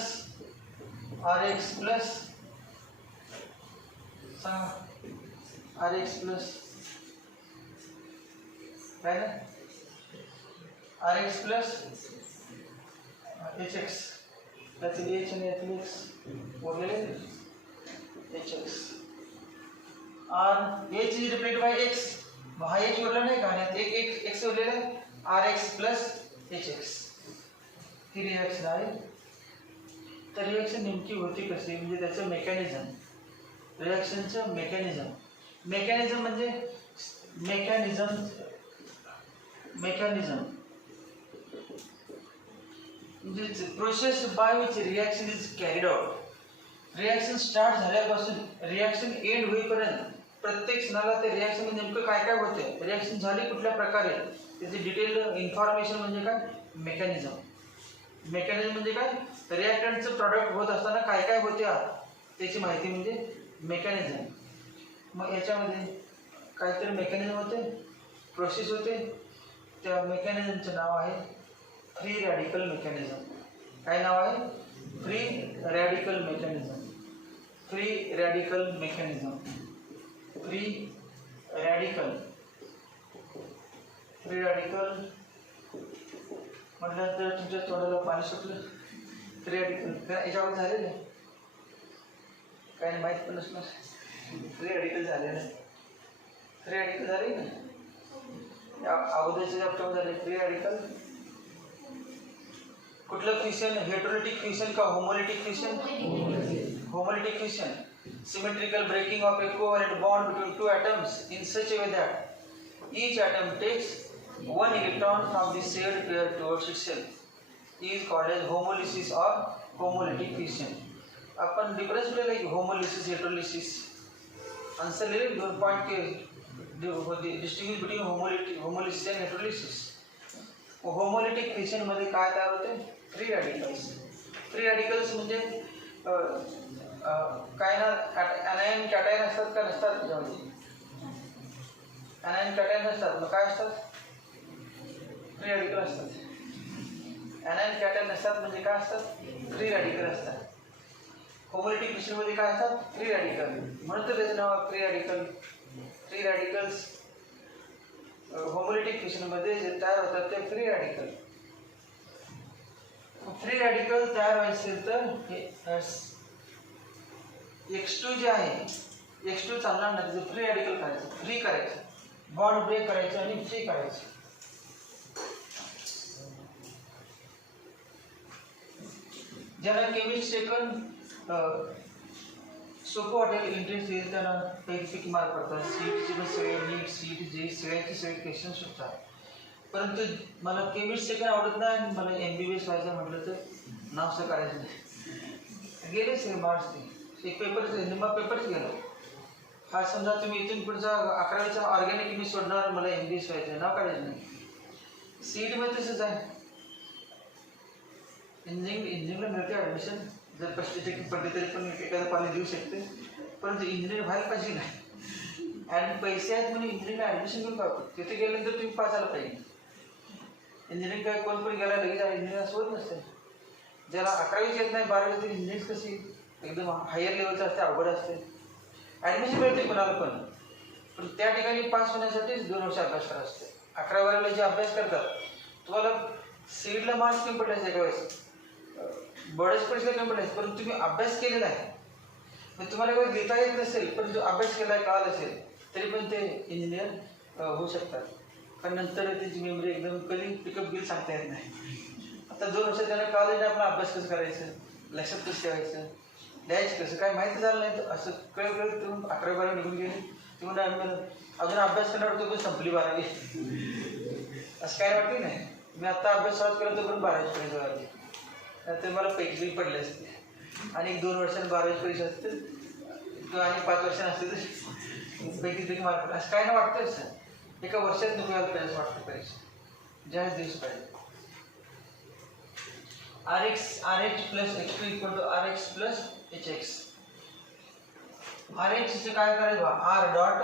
सांगा RX प्लस काय ना RX प्लस HX. त्यातील H आणि यातील X उरलेले HX. H is replaced by X. हा H उरला नाही का? आणि एक X उरलेला आहे, RX प्लस HX. ही रिॲक्शन आहे. तर रिॲक्शन नेमकी होती कशी, म्हणजे त्याचं मेकॅनिझम, रिॲक्शनचं मेकॅनिझम म्हणजे म्हणजे process by which reaction is carried out. Reaction start झाल्यापासून रिॲक्शन एंड होईपर्यंत प्रत्येक क्षणाला ते रिॲक्शन नेमकं काय काय होते, रिॲक्शन झाली कुठल्या प्रकारे, त्याची डिटेल इन्फॉर्मेशन म्हणजे काय? मेकॅनिझम म्हणजे काय? रिॲक्टंटचं प्रॉडक्ट होत असताना काय काय होते त्याची माहिती म्हणजे मेकॅनिझम. मग याच्यामध्ये काहीतरी मेकॅनिझम होते, प्रोसेस होते. त्या मेकॅनिझमचं नाव आहे फ्री रॅडिकल मेकॅनिझम. काय नाव आहे? Free radical mechanism. Free radical mechanism. Free radical. Free radical म्हटलं तर तुमच्या तोंडाला पाणी सुटलं. फ्री रॅडिकल याच्यावर झालेलं आहे, काय नाही माहीत पण नसणार. फ्री रॅडिकल झालेलं आहे. फ्री रॅडिकल झाले ना, अगोदरचे चॅप्टर झाले. फ्री रॅडिकल कुठलं फ्युजन? हेटेरोलिटिक फ्युजन का homolytic fusion? Homolytic fusion. Symmetrical breaking of a covalent bond between two atoms in such a way that each atom takes one electron from the shared pair towards itself is called as homolysis or homolytic fission. अपन difference ले लेंगे homolysis heterolysis. Answer ले लेंगे 2 point के distinguish between homolysis and heterolysis. Homolytic fission मध्ये काय तयार होते? Free radicals. फ्री रॅडिकल्स म्हणजे काय ना, अनायन कॅटायन असतात का नसतात त्याच्यामध्ये? अनायन कॅटायन नसतात, मग काय असतात? फ्री रॅडिकल असतात. अनायन कॅटायन नसतात म्हणजे काय असतात? फ्री रॅडिकल असतात. होमोलिटिक फिशन मध्ये काय असतात? Free radical. म्हणून तर त्याचं नाव free radical. Free radicals homolytic fission मध्ये जे तयार होतात ते फ्री रॅडिकल. फ्री रॅडिकल तयार व्हायचे तर हे X2 जे आहे, X2 चालणार नाही, त्याचं फ्री रॅडिकल करायचं, फ्री करायचं, बॉन्ड ब्रेक करायचं आणि फ्री करायचं. ज्याला केमिस्ट सेकंड सोपं वाटेल, इंटरेस्ट येईल त्यांना पैकी मार्क पडतात. सीटची पण सगळे नीट, सीट जे सगळ्यांचे सगळे क्वेश्चन सुटतात. परंतु मला केमिस्ट सेकंड आवडत नाही आणि मला MBBS व्हायचं म्हटलं तर नावसं करायचं नाही. गेले सगळे मार्क्स ते. एक पेपरच निम्मा पेपरच गेला. हा समजा तुम्ही इथून पुढचा 11वीचा ऑर्गॅनिक मी सोडणार, मला MBBS व्हायचं, नाव काढायचं नाही. सीटमध्ये तसंच आहे. इंजिनिअरिंगला मिळते ॲडमिशन, जर 35% पडले तरी पण एखादं कॉलेज देऊ शकते. परंतु इंजिनिअरिंग व्हायला पाहिजे नाही. आणि पैसे आहेत म्हणून इंजिनिअरिंगला ॲडमिशन घेऊन पाहतो. तिथे गेल्यानंतर तुम्ही पास झाला पाहिजे. इंजिनिअरिंग काय कोण पण गेला लगेच इंजिनिअरिंग असं होत नसते. ज्याला 11वीच येत नाही, 12वी तरी इंजिनिअरिंग कशी एकदम हायर लेवलचं असते, अवघड असते. ॲडमिशन मिळते कोणाला पण त्या ठिकाणी पास होण्यासाठीच 2 वर्ष अभ्यास करायला असते. 11वी जे अभ्यास करतात, तुम्हाला सीडला मार्क्स कमी पडले एका वेळेस, बर्डच परीक्षा कमी पडले, परंतु तुम्ही अभ्यास केलेला आहे. मग तुम्हाला काही लिहिता येत नसेल पण जो अभ्यास केला आहे, कळाला असेल, तरी पण ते इंजिनियर होऊ शकतात. पण नंतर त्याची मेमरी एकदम कधी पिकअप बिल सांगता येत नाही. आता 2 वर्ष त्यांना कॉलेजला आपण अभ्यास कसं करायचं, लक्षात कसं ठेवायचं, लिहायचं कसं, काय माहिती झालं नाही. तर असं कळत तुम्ही 11वी-12वी निघून गेली, तुम्ही अजून अभ्यास करणार होतो पण संपली 12वी. असं काय वाटते नाही. मी आत्ता अभ्यास सुरुवात केला तर पण 12वी परीक्षा झाली, तर मला पैकी पडले असते. आणि 1-2 वर्षांनी 12वी परीक्षा असते किंवा आणि 5 वर्षांनी असते तर पैकी मार्क पडले. असं काय नाही वाटतं. सर एका वर्षात नको यायला पाहिजे वाटतं परीक्षा, ज्याच दिवस पाहिजे. RH plus X2 equal to RH plus HX. RH काय करायचं? R dot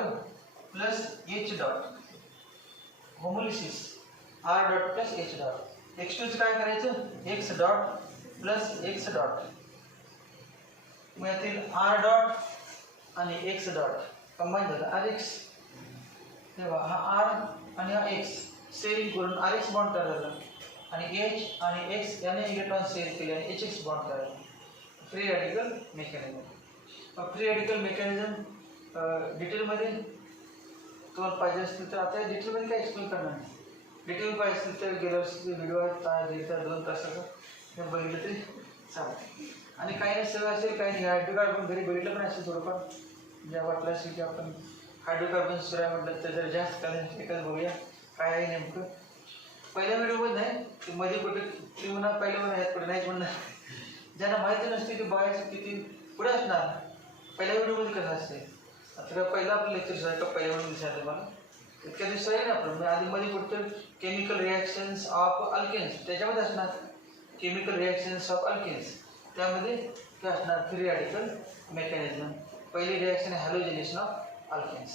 plus H dot, homolysis. R dot plus H dot. X2 काय करायचं? X dot plus X dot. मग यातील R डॉट आणि X डॉट कंबाईन झालं RH. तेव्हा हा R आणि हा X शेअरिंग करून RH बॉन्ड तयार झाला आणि H आणि X याने इलेक्ट्रॉन शेअर केले आणि HX बॉन्ड तयार झाला. Free radical mechanism. Free radical mechanism डिटेलमध्ये तुम्हाला पाहिजे असतील तर आता डिटेलमध्ये काय एक्सप्लेन करणार नाही. डिटेल पाहिजे असेल तर गेल्या वर्षीचे व्हिडिओ आहेत, 2 तासाचा, ते बघितलं तरी चालतं. आणि काही नाही सगळं असेल, काही नाही हायड्रोकार्बन घरी बघितलं पण असेल थोडंफार, ज्या वाटलं असेल की आपण हायड्रोकार्बन सुद्धा म्हटलं तर जर जास्त काय एकच बघूया काय आहे नेमकं. पहिल्या व्हिडिओमध्ये नाही ते मध्ये कुठे ती म्हणा, पहिल्या म्हणा ह्यात कुठे नाहीच म्हणणार. ज्यांना माहिती नसते ते बघायचं किती पुढे असणार. पहिल्या व्हिडिओमध्ये कसं असते, आता पहिला आपलं लेक्चर आहे का पहिल्या व्हिडिओ दिसायला मला इतक्या दिवस आहे ना आपण आधीमध्ये कुठं केमिकल रिॲक्शन्स ऑफ अल्केन्स त्याच्यामध्ये असणार. केमिकल रिॲक्शन्स ऑफ अल्केन्स त्यामध्ये हे असणार फ्री रॅडिकल मेकॅनिझम. पहिली रिॲक्शन हॅलोजनेशन ऑफ अल्केन्स.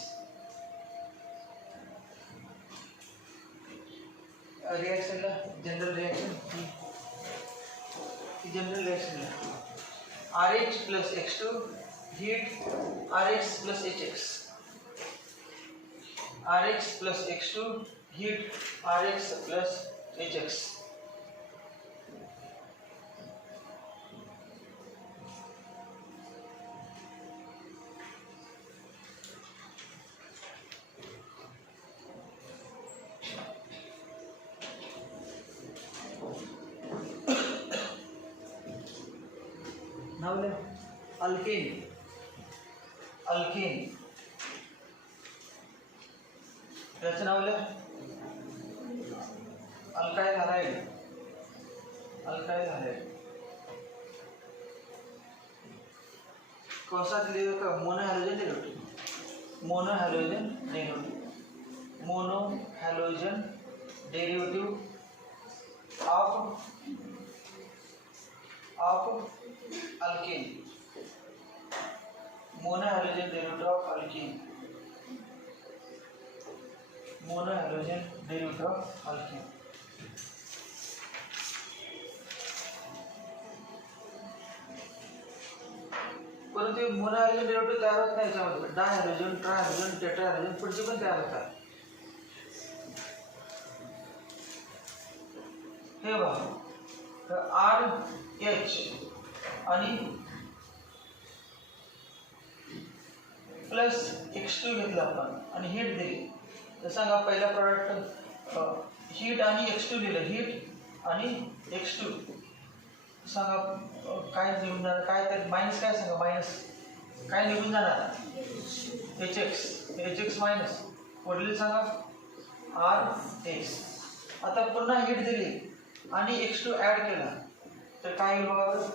रिॲक्शनला जनरल रिॲक्शन जनरल रिॲक्शनला RH plus X2 heat RH plus HX. RH plus X2 heat RH plus HX. नाव alkane. Alkane याचं नाव अल्काइल हॅलाइड. अल्काइल हॅलाइड कौसा लिहिलं का mono halogen derivative. Mono halogen derivative. Mono halogen derivative of alkane. Mono halogen derivative of alkane. Mono halogen derivative of alkane. परंतु mono halogen derivative तयार होत नाही याच्यामध्ये. डायहॅलोजन, ट्रायहॅलोजन, टेट्राहॅलोजन पुढचे पण तयार होतात. हे बघा RH आणि प्लस X2 घेतला आपण आणि हीट दिली तर सांगा पहिला प्रॉडक्ट हीट आणि X2 दिलं. हीट आणि X2 सांगा काय निघून जाणार. काय तर मायनस काय सांगा. मायनस काय निघून जाणार. HX मायनस वडील सांगा RH. आता पुन्हा हीट दिली आणि X2 ॲड केला तर काय होईल बघा.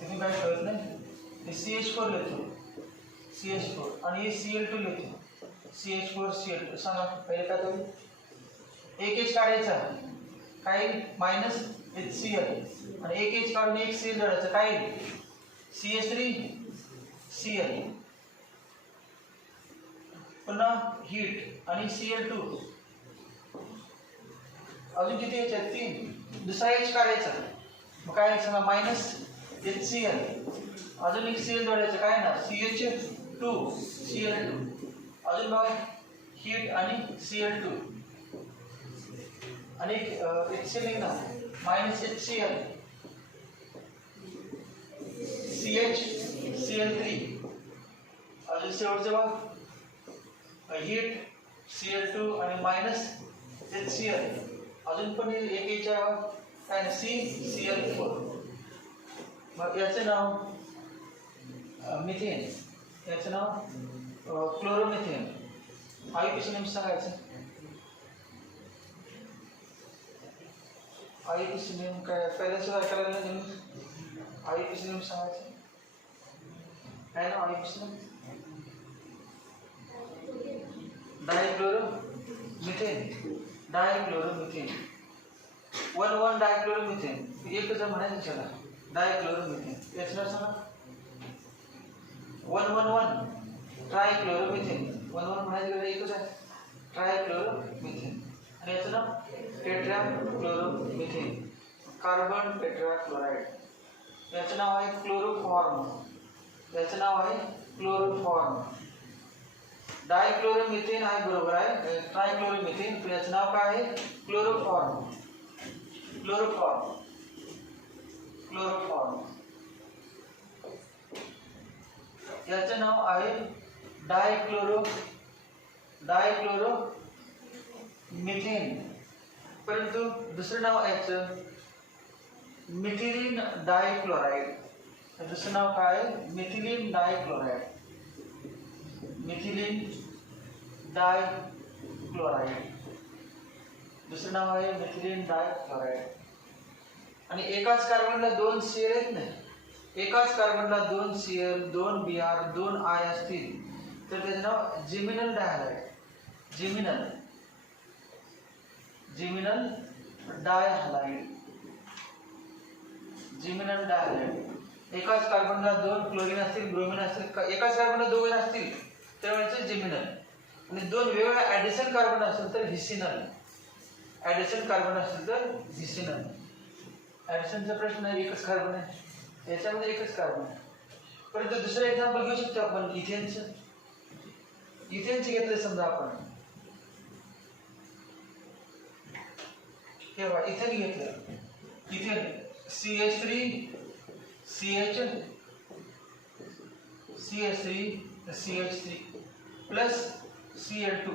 तिथे काय कळत नाही. CH4 लिहितो. CH4 आणि Cl2 लिहितो. CH4 Cl2 सांगा पहिले काय होईल. एक H काढायचा काय मायनस HCl आणि एक H काढून एक Cl जोडायचं काय CH3 Cl. पुन्हा हीट आणि Cl2 अजून किती H आहेत. 3. दुसरा H काढायचा मग काय सांगा मायनस HCl अजून एक Cl जोडायचं काय ना CH2 Cl2 अजून बघा हीट आणि Cl2 आणि HCl ना मायनस HCl CH Cl3 अजून शेवटचं बघा हीट Cl2 आणि मायनस HCl अजून पण एक H काय CCl4. मग याचं नाव मिथेन. याचं नाव क्लोरोमिथेन. आयपीसी नेम सांगायचं. आयपीसी नेम काय पहिल्याच काय करायला नेम आयपीसी नेम सांगायचं काय ना. IUPAC name dichloromethane. Dichloromethane 1,1 dichloromethane एकच म्हणायचं त्याला डायक्लोरोमिथेन. याचं नाव सांगा 1,1,1 ट्रायक्लोरोमिथेन. 1,1 म्हणायचं एकच आहे ट्रायक्लोरोमिथेन. आणि याचं नाव टेट्राक्लोरोमिथेन. Carbon tetrachloride. याचं नाव आहे क्लोरोफॉर्म. याचं नाव आहे क्लोरोफॉर्म. डायक्लोरोमिथेन आहे बरोबर आहे. ट्रायक्लोरोमिथेन पण याचं नाव काय आहे क्लोरोफॉर्म. क्लोरोफॉर्म. क्लोरोफॉर्म याचं नाव आहे डायक्लोरोमिथेन. परंतु दुसरं नाव याचं मिथिलीन डायक्लोराइड. दुसरं नाव काय आहे मिथिलीन डायक्लोराइड. मिथिलीन डायक्लोराइड दुसरं नाव आहे मिथिलीन डायक्लोराइड. आणि एकाच कार्बनला 2 Cl आहेत नाही. एकाच कार्बनला 2 Cl 2 Br 2 I असतील तर त्याचं नाव जिमिनल डायहालाइड. जिमिनल डायहालाइड. जिमिनल डायहालाइड एकाच कार्बनला 2 क्लोरीन असतील, ब्रोमीन असतील, एकाच कार्बनला 2 असतील तर म्हणजे जिमिनल. आणि 2 वेगवेगळ्या ॲडिशन कार्बन असेल तर व्हिसिनल. ॲडिशन कार्बन असेल तर व्हिसिनल. ॲडिशनचा प्रश्न आहे, एकच कार्बन आहे, याच्यामध्ये एकच कार्बन आहे. परंतु दुसरं एक्झाम्पल घेऊ शकतो आपण इथेनचं. इथेनचं घेतलं समजा आपण, हे बघा इथेन घेतलं. Ethane CH3 CH3 plus Cl2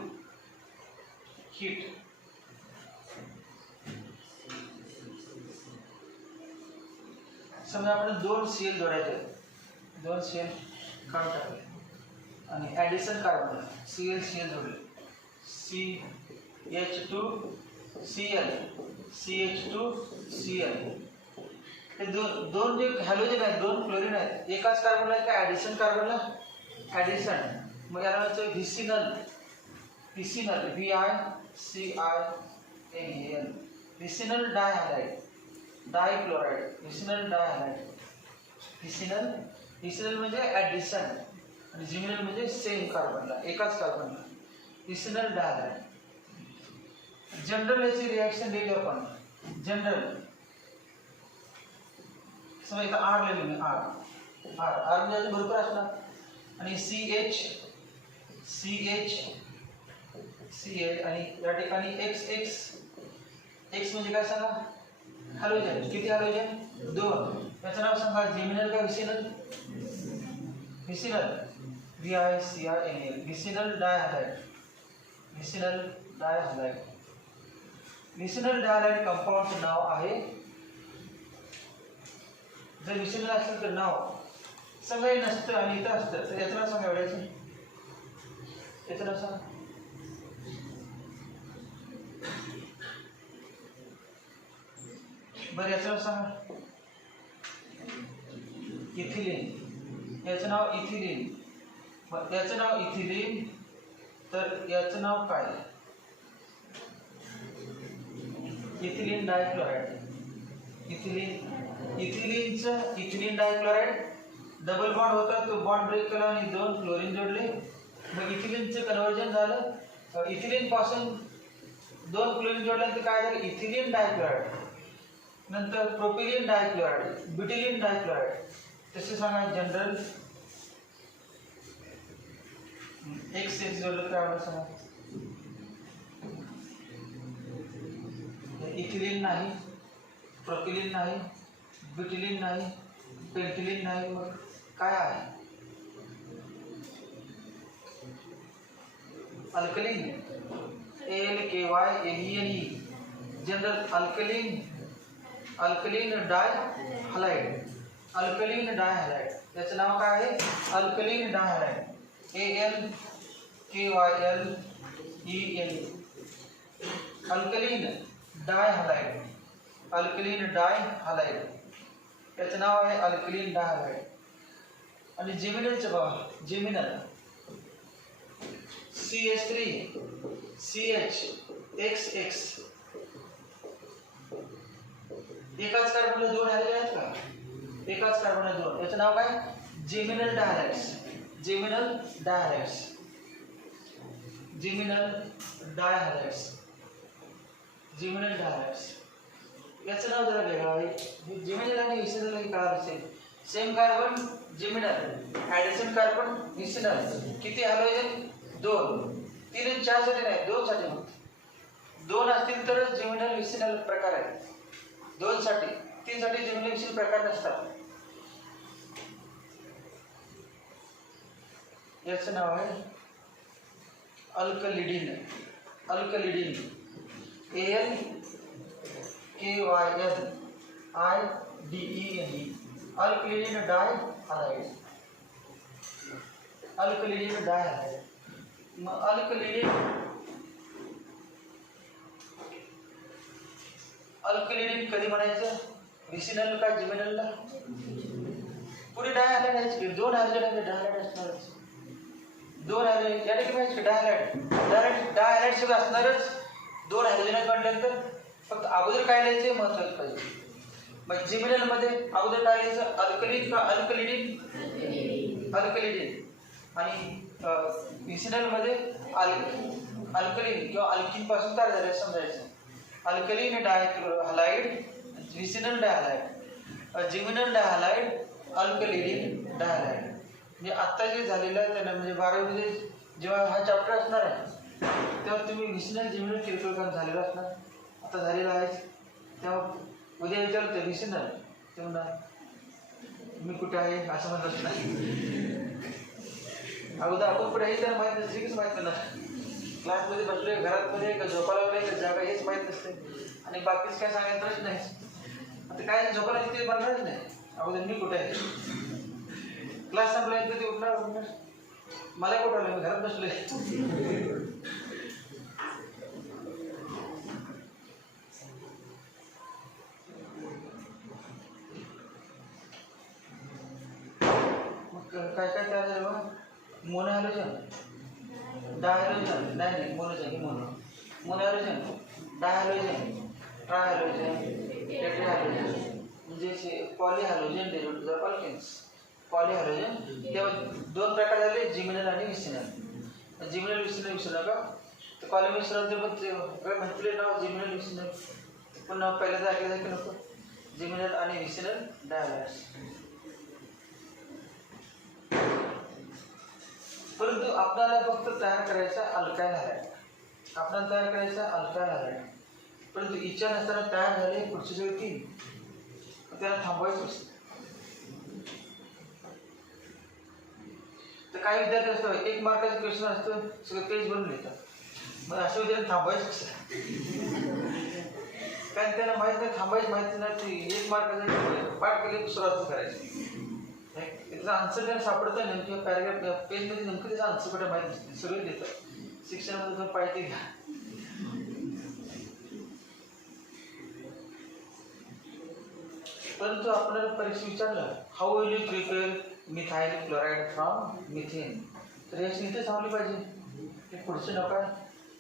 heat. समजा आपण 2 Cl जोडायचे, 2 Cl काढून टाकले आणि ॲडिशन कार्बन Cl जोडले, CH2Cl. हे दोन जे हॅलोजन आहेत, 2 क्लोरीन आहेत, एकाच कार्बनला का ॲडिशन कार्बनला ॲडिशन, मग याला म्हणतो व्हिसिनल. व्हिसिनल VICINAL व्हिसिनल डायहॅलाइड, डायक्लोराइड, व्हिसिनल डायहॅलाइड. व्हिसिनल म्हणजे ॲडिशन आणि जिमिनल म्हणजे सेम कार्बनला, एकाच कार्बनला, व्हिसिनल डायहॅलाइड. जनरल याची रिॲक्शन दिली आपण. जनरल समजा इथं R लिहिलं मी, R म्हणजे अजून भरपूर असणार. आणि CH आणि या ठिकाणी X म्हणजे काय सांगा, हॅलोजन. किती हॅलोजन? 2. याचं नाव सांगा, जिमिनल का व्हिसिनल? व्हिसिनल, VICINAL व्हिसिनल डायहॅलाइड. व्हिसिनल डायहॅलाइड. व्हिसिनल डायहॅलाइड कंपाऊंडचं नाव आहे. जर व्हिसिनल असेल तर नाव सगळे नसतं आणि इथं असतं तर याचं नाव सांगा. एवढ्याचं याचं नाव सांगा. बरं याचं नाव सांगा. इथिलीन. याचं नाव इथिलीन. याचं नाव इथिलीन तर याचं नाव काय? इथिलीन डायक्लोराइड. इथिलीन डायक्लोराइड डबल बॉन्ड होता, तो बॉन्ड ब्रेक केला आणि 2 क्लोरीन जोडले, मग इथिलीनचं कन्वर्जन झालं. इथिलीन पासून 2 क्लोरीन जोडल्यानंतर काय झालं? इथिलीन डायक्लोराइड. नंतर प्रोपिलीन डायक्लोराइड, ब्युटिलीन डायक्लोराइड. तसे सांगा जनरल. X जोडलं काय आवडलं सांगा. इथिलीन नाही, प्रोपिलीन नाही, ब्युटिलीन नाही, पेंटिलीन नाही, मग काय आहे? Alkylene. ALKYALENE general alkylene dihalide. Alkylene dihalide याचं नाव काय आहे? Alkylene dihalide. ALKYLENE alkylene dihalide. Alkylene dihalide याचं नाव आहे अल्कलीन डायहॅलाइड. आणि जिमिनलचं बघा, जिमिनल CH3 CHXX. एकाच कार्बनला 2 हॅलोजन आहेत का? एकाच कार्बनला 2. याचं नाव काय? जिमिनल डायहॅलाइड्स. जिमिनल डायहॅलाइड्स. जिमिनल डायहॅलाइड्स. जिमिनल डायहॅलाइड्स याचं नाव जरा वेगळं आहे. जिमिनल आणि व्हिसिनल कळालं असेल. Same carbon geminal, addition carbon vicinal. किती हॅलोजन? 2. 3 आणि 4 साठी नाही, 2 साठी. मग 2 असतील तरच जिमिनल व्हिसिनल प्रकार आहे. 2 साठी, 3 साठी जिमिनल व्हिसिनल प्रकार नसतात. याचं नाव आहे अल्कलिडीन. अल्कलिडीन ALKYLIDENE अल्कलिडीन डायहॅलाइड. अल्कलिडीन डायहॅलाइड. मग अल्कलिडीन कधी म्हणायचं? व्हिसिनल का जिमिनलला? पुढे डायहॅलाइड आहे. 2 हॅलोजन डायहॅलाइड असणारच. 2 हॅलोजन या ठिकाणी डायहॅलाइड. डायहॅलाइड सगळं असणारच. 2 हॅलोजन म्हटल्यानंतर फक्त अगोदर काय लिहायचे महत्वाचं पाहिजे. मग जिमिनल मध्ये अगोदर काय लिहायचं, अल्कलीन का अल्कलिडिन, अल्कलिडिन. आणि विसिनल मध्ये अल्कलीन किंवा अल्किन पासून तयार झाले समजायचं. Alkylene dihalide, vicinal dihalide, geminal dihalide, alkylidene dihalide. म्हणजे आत्ता जे झालेलं आहे त्यांना, म्हणजे 12वीमध्ये जेव्हा हा चॅप्टर असणार आहे तेव्हा तुम्ही विसिनल जिमिनल किरकोळ काम झालेलं असणार, आता झालेलं आहे. तेव्हा उद्या विचारतो विसिनल, ते म्हणणार मी कुठे आहे असं म्हणत नाही. अगोदर आपण कुठे आहे त्याला माहीत नसते, काहीच माहीत नसतं. क्लासमध्ये बसलोय, घरात मध्ये का झोपायला वगैरे का जागा हेच माहीत नसते, आणि बाकीच काय सांगायचंच नाही. आता काय झोपायला तिथे बनणारच नाही. अगोदर मी कुठे आहे, क्लास संपल्यानंतर ते उठणार, मला कुठं आलं, मी घरात बसलोय. काय काय तयार झालं बघा, मोनोहॅलोजन, डायहॅलोजन, नाही मोनोहॅलोजन, डायहॅलोजन, ट्रायहॅलोजन, टेट्राहॅलोजन, म्हणजे पॉलीहॅलोजन डेरिव्हेटिव्ह ऑफ अल्केन्स. पॉलीहॅलोजन तेव्हा 2 प्रकार झाले, जिमिनल आणि विसिनल. जिमिनल विसिनल विसरू नका. तर कॉलिमिश्रांचे पण म्हटले नाव जिमिनल विसिनल, पण नाव पहिल्यांदा ऐकलं जाईल की नको, जिमिनल आणि विसिनल डायहॅलाइड्स. परंतु आपल्याला फक्त तयार करायचा अल्काइल हॅलाइड, आपल्याला तयार करायचा अल्काइल हॅलाइड. परंतु इच्छा नसताना तयार झाले पुढचे सगळे 3, त्याला थांबवायचं असतं. तर काही विद्यार्थी असतो 1 मार्काचं क्वेश्चन असतं, सगळं पेज भरून लिहितात. मग अशा विद्यार्थी थांबवायचं कसं, कारण त्यांना माहीत नाही, थांबायचं माहिती नाही. 1 मार्काचं पाठ केले सुरुवात करायची, त्याचा आन्सर त्यांना सापडतं नेमकं पॅरेग्राफ पेजमध्ये, नेमकं त्याचा आन्सर कुठे माहीत नसते, सगळं देतात. शिक्षणामध्ये तुम्ही पाहिजे घ्या. परंतु आपल्याला परीक्षा विचारलं, how will you prepare methyl chloride from methane, तर रिएक्शन इथे थांबली पाहिजे, हे पुढचं नका.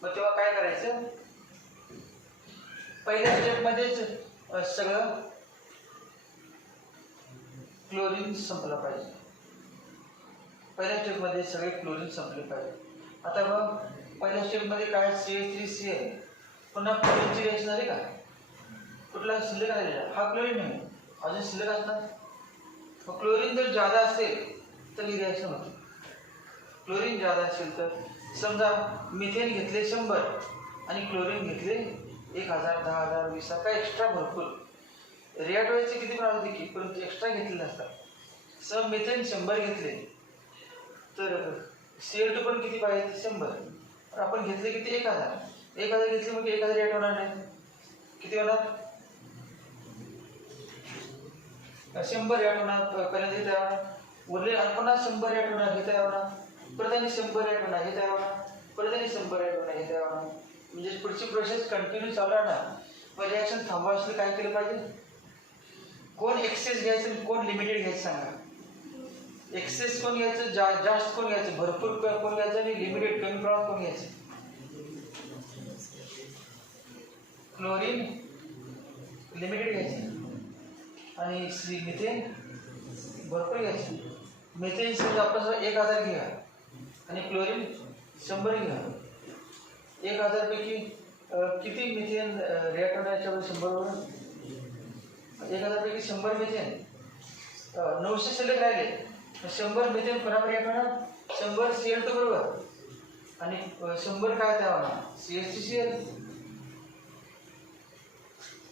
मग तेव्हा काय करायचं, पहिल्या स्टेपमध्येच सगळं क्लोरीन संपलं पाहिजे. पहिल्या स्टेपमध्ये सगळे क्लोरीन संपले पाहिजे. आता मग पहिल्या स्टेपमध्ये काय, CH3Cl, पुन्हा क्लोरीनची रिएक्शन झाली का, कुठला शिल्लक राहिलेला, हा क्लोरीन नाही, अजून शिल्लक असणार. मग क्लोरीन जर जादा असेल तर ही रिॲक्शन होते. क्लोरीन जादा असेल तर समजा मिथेन घेतले 100 आणि क्लोरीन घेतले 1000, 10,000, 20,000, काय एक्स्ट्रा भरपूर रिॲक्ट व्हायचे किती पण होते की, परंतु एक्स्ट्रा घेतलेले असतात. सम मिथेन 100 घेतले तर CO2 पण किती पाहिजे, 100. आपण घेतले किती, 1000 घेतले, मग 1000 रिॲक्ट होणार नाही, किती होणार, 100 रिॲक्ट होणार. पहिल्यांदा हे तयार होणार, उरले पुन्हा 100 रिॲक्ट होणार, हे तयार होणार, परत आणि 100 रिॲक्ट होणार, हे तयार होणार, परत आणि 100 रिॲक्ट होणार, हे तयार होणार. म्हणजे पुढची प्रोसेस कंटिन्यू चालू राहणार. मग रिॲक्शन थांबवायचं काय केलं पाहिजे, कोण एक्सेस घ्यायचं, कोण लिमिटेड घ्यायचं सांगा. एक्सेस कोण घ्यायचं, जास्त कोण घ्यायचं, भरपूर कोण घ्यायचं, आणि लिमिटेड कमी प्रमाणात कोण घ्यायचं. क्लोरीन लिमिटेड घ्यायचं आणि मिथेन भरपूर घ्यायचं. मिथेन समजा आपण 1000 घ्या आणि क्लोरीन 100 घ्या. 1000 पैकी किती मिथेन रिॲक्ट होणार याच्यामध्ये 100 बरोबर, 1000 पैकी 100 मिथेन, 900 शिल्लक राहिले, 100 मिथेन कोणावर रिॲक्ट होणार, 100 CO2 बरोबर, आणि 100 काय तयार होणार, CH3Cl.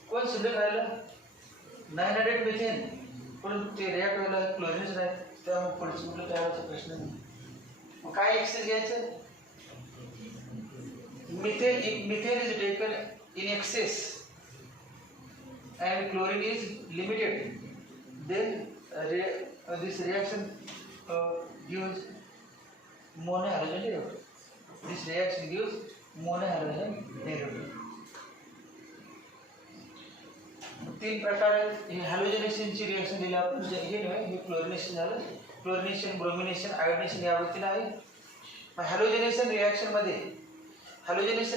कोण शिल्लक राहिलं, 900 मिथेन, पण ते रिॲक्ट व्हायला क्लोरीनच नाही, त्यामुळे पुढचं कुठलं तयार व्हायचा प्रश्न नाही. मग काय एक्सेस घ्यायचं, methane is taken in excess and chlorine is limited, then this reaction gives monohalogen derivative. This reaction gives monohalogen derivative. 3 प्रकार हे हॅलोजनेशनची रिएक्शन दिली आपण, हे नव्हे, हे क्लोरिनेशन झालं. क्लोरिनेशन, ब्रोमिनेशन, आयोडिनेशन या वृत्तीला आहे. हॅलोजनेशन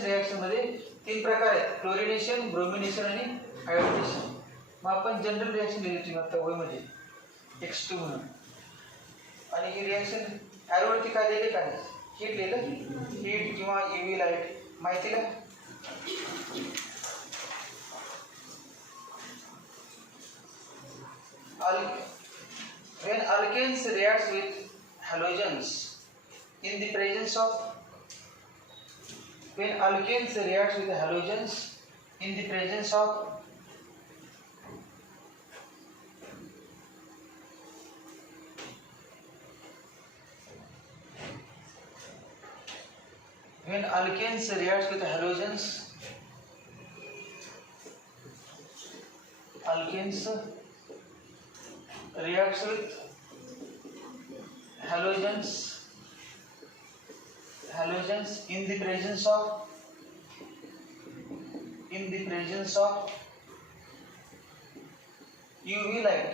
रिॲक्शनमध्ये 3 प्रकार आहेत, क्लोरिनेशन, ब्रोमिनेशन आणि आयोडिनेशन. मग आपण जनरल रिॲक्शन लिहिली आता वयमध्ये X2 म्हणून, आणि ही रिॲक्शन ॲरोवरती काय लिहिले काय हीट लिहिलं, हीट किंवा UV लाईट माहिती का? When alkanes reacts with halogens in the presence of when alkanes reacts with halogens in the presence of when alkanes reacts with halogens alkanes reacts with halogens in the presence of UV light,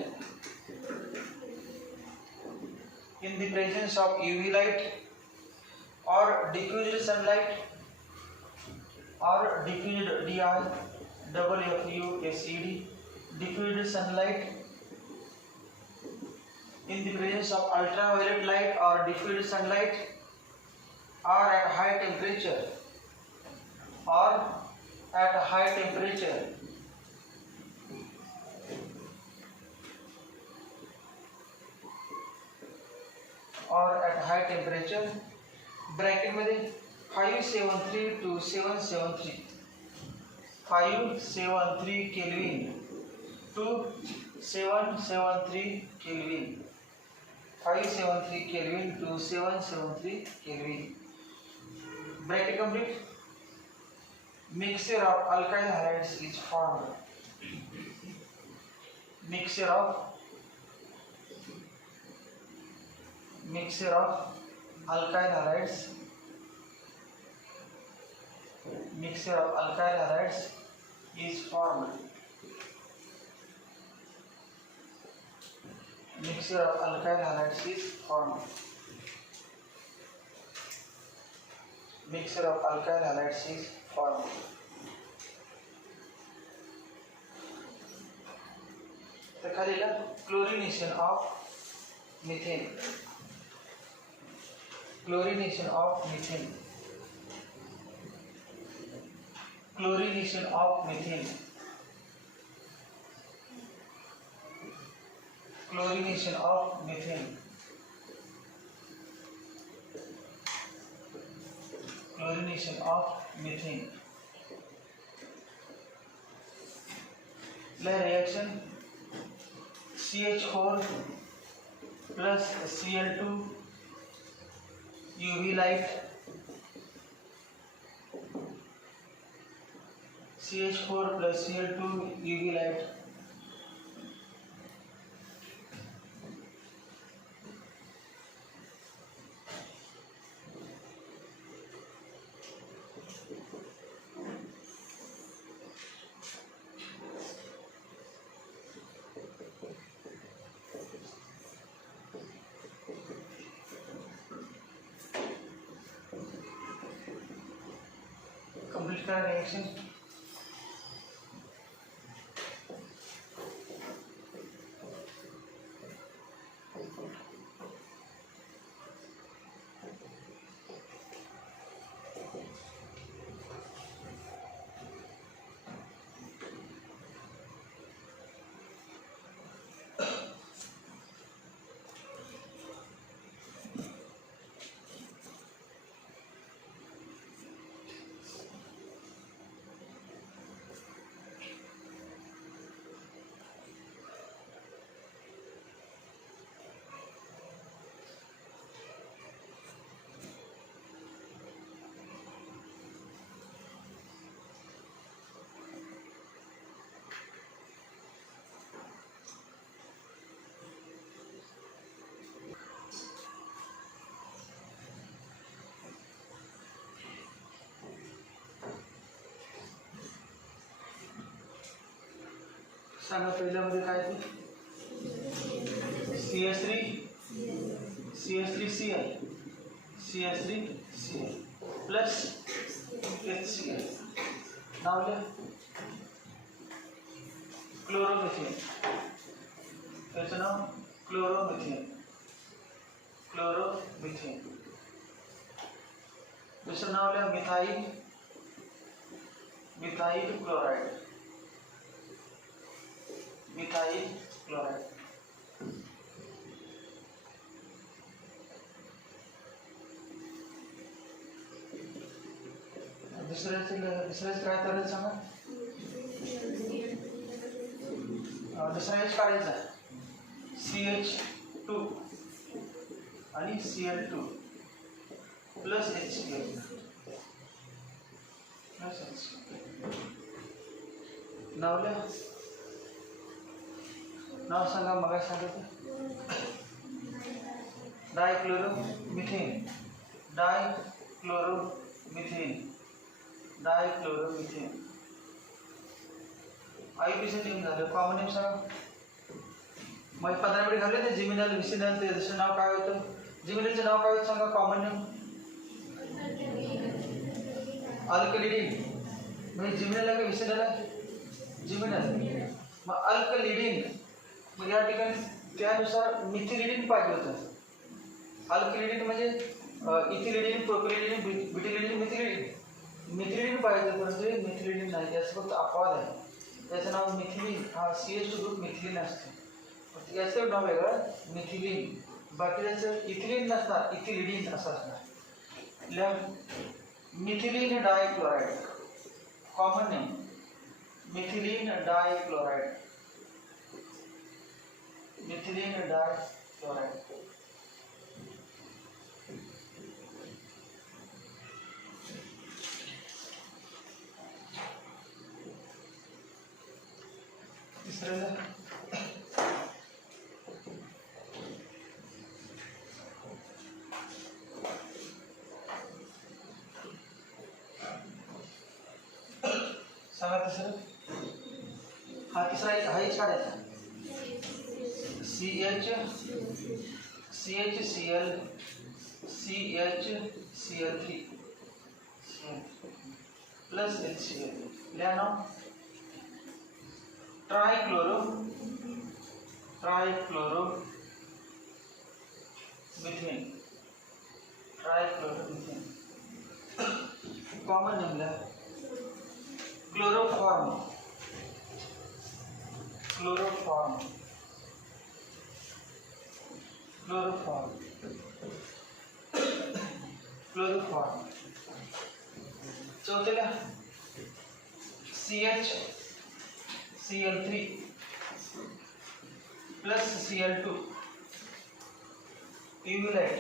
in the presence of UV light or diffused sunlight or diffused DIFUSED diffused sunlight, in the presence of ultraviolet light or diffused sunlight, or at high temperature or at high temperature bracket मध्ये 573 to 773 573 kelvin to 773 kelvin 573 kelvin to 773 kelvin. Bracket complete. Mixture of alkyl halides is formed. Mixture of alkyl halides. Mixture of alkyl halides is formed. Mixture of alkyl halides is formed. Mixture of alkyl halides is formed. तर खालीला chlorination of methane. Chlorination of methane. Chlorination of methane. Chlorination of methane. Chlorination of methane. The reaction CH4 plus Cl2 UV light, CH4 plus Cl2 UV light, complete the reaction. सांगा पहिल्यामध्ये काय ते CH3Cl plus HCl नाव लिहा chloromethane chloromethane, त्याचं नाव chloromethane. Chloromethane. दुसरं नाव लिहा methyl, methyl chloride. Methyl chloride. दुसऱ्याच काय करायचं सांगा. दुसरा एच काढायचा CH2 आणि Cl2 plus HCl plus HCl. नाव सांगा. मग सांगायचं dichloromethane, dichloromethane, dichloromethane. IUPAC name झालं. कॉमन नेम सांगा. मग 15 मिनिट घालले ते जिमिनल, विसिनल, ते दुसरं नाव काय होतं? जिमिनलचं नाव काय होतं सांगा. Common name alkylidene. म्हणजे जिमिनल आहे का विसिनल आहे? जिमिनल. मग अल्कलिडिन. मग या ठिकाणी त्यानुसार मिथिलिडिन पाहिजे होतं. अल्कलिडिन म्हणजे इथिलिडिन, प्रोपिलिडिन, ब्युटिलिडिन, मिथिलिडिन. मिथिलिडिन पाहिजे म्हणजे मिथिलिडिन नाही. याचं फक्त अपवाद आहे. त्याचं नाव मिथिलिन. हा CH2 ग्रुप मिथिलिन असते. याचं नाव वेगळं मिथिलिन. बाकी त्याचं इथिलिन नसणार, इथिलिडिन असं असणार. Methylene dichloride. Common name methylene dichloride. Methylene dichloride. तिसऱ्याला सांगा. तिसरं हा तिसरा हा एच काढायचा CHCl, CHCl3 प्लस HCl. लिहा नाव ट्राइक्लोरोमिथेन. ट्राइक्लोरोमिथेन. कॉमन नेम लिहा क्लोरोफॉर्म. क्लोरोफॉर्म. क्लोरोफॉर्म. क्लोरोफॉर्म. चौथे लिहा CHCl3 plus Cl2 UV light.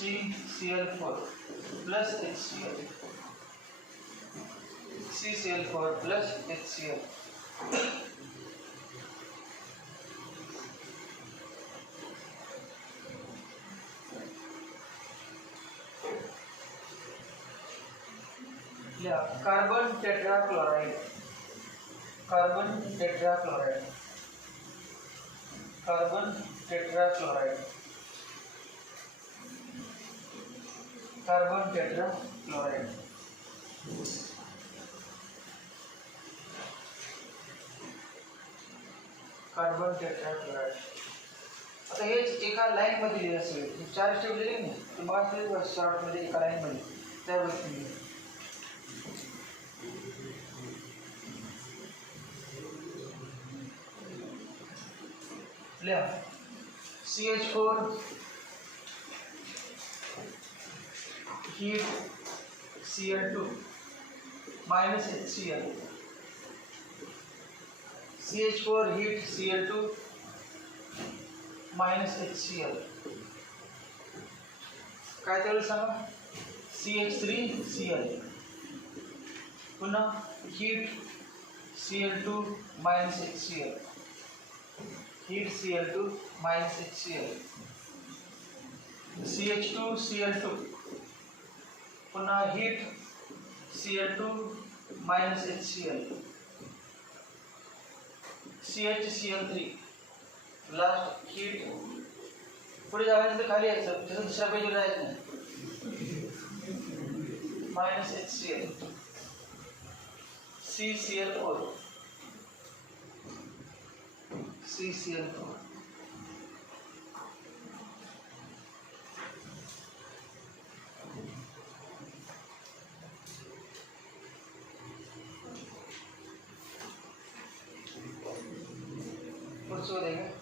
CCl4 plus HCl. CCl4 plus HCl. Carbon tetrachloride. Carbon tetrachloride. Carbon tetrachloride. Carbon tetrachloride. Carbon tetrachloride. आता हे एका line मध्ये लिहिले असेल. 4 स्टेप लिहिले ना तुम्हाला शॉर्ट मध्ये एका लाईन मध्ये त्यावरती लिहा CH4 heat Cl2 minus HCl. CH4 heat Cl2 minus HCl. काय त्यावेळेस सांगा. CH3Cl. पुन्हा heat Cl2 minus HCl. heat Cl2 minus HCl. CH2Cl2 पुन्हा heat Cl2 minus HCl. CHCl3 last heat पुढे जाण्यानंतर खाली यायचं, त्याचं दुसऱ्या पेजवर जायचं नाही. -HCl CCl4 CCl4 कुछ हो देगा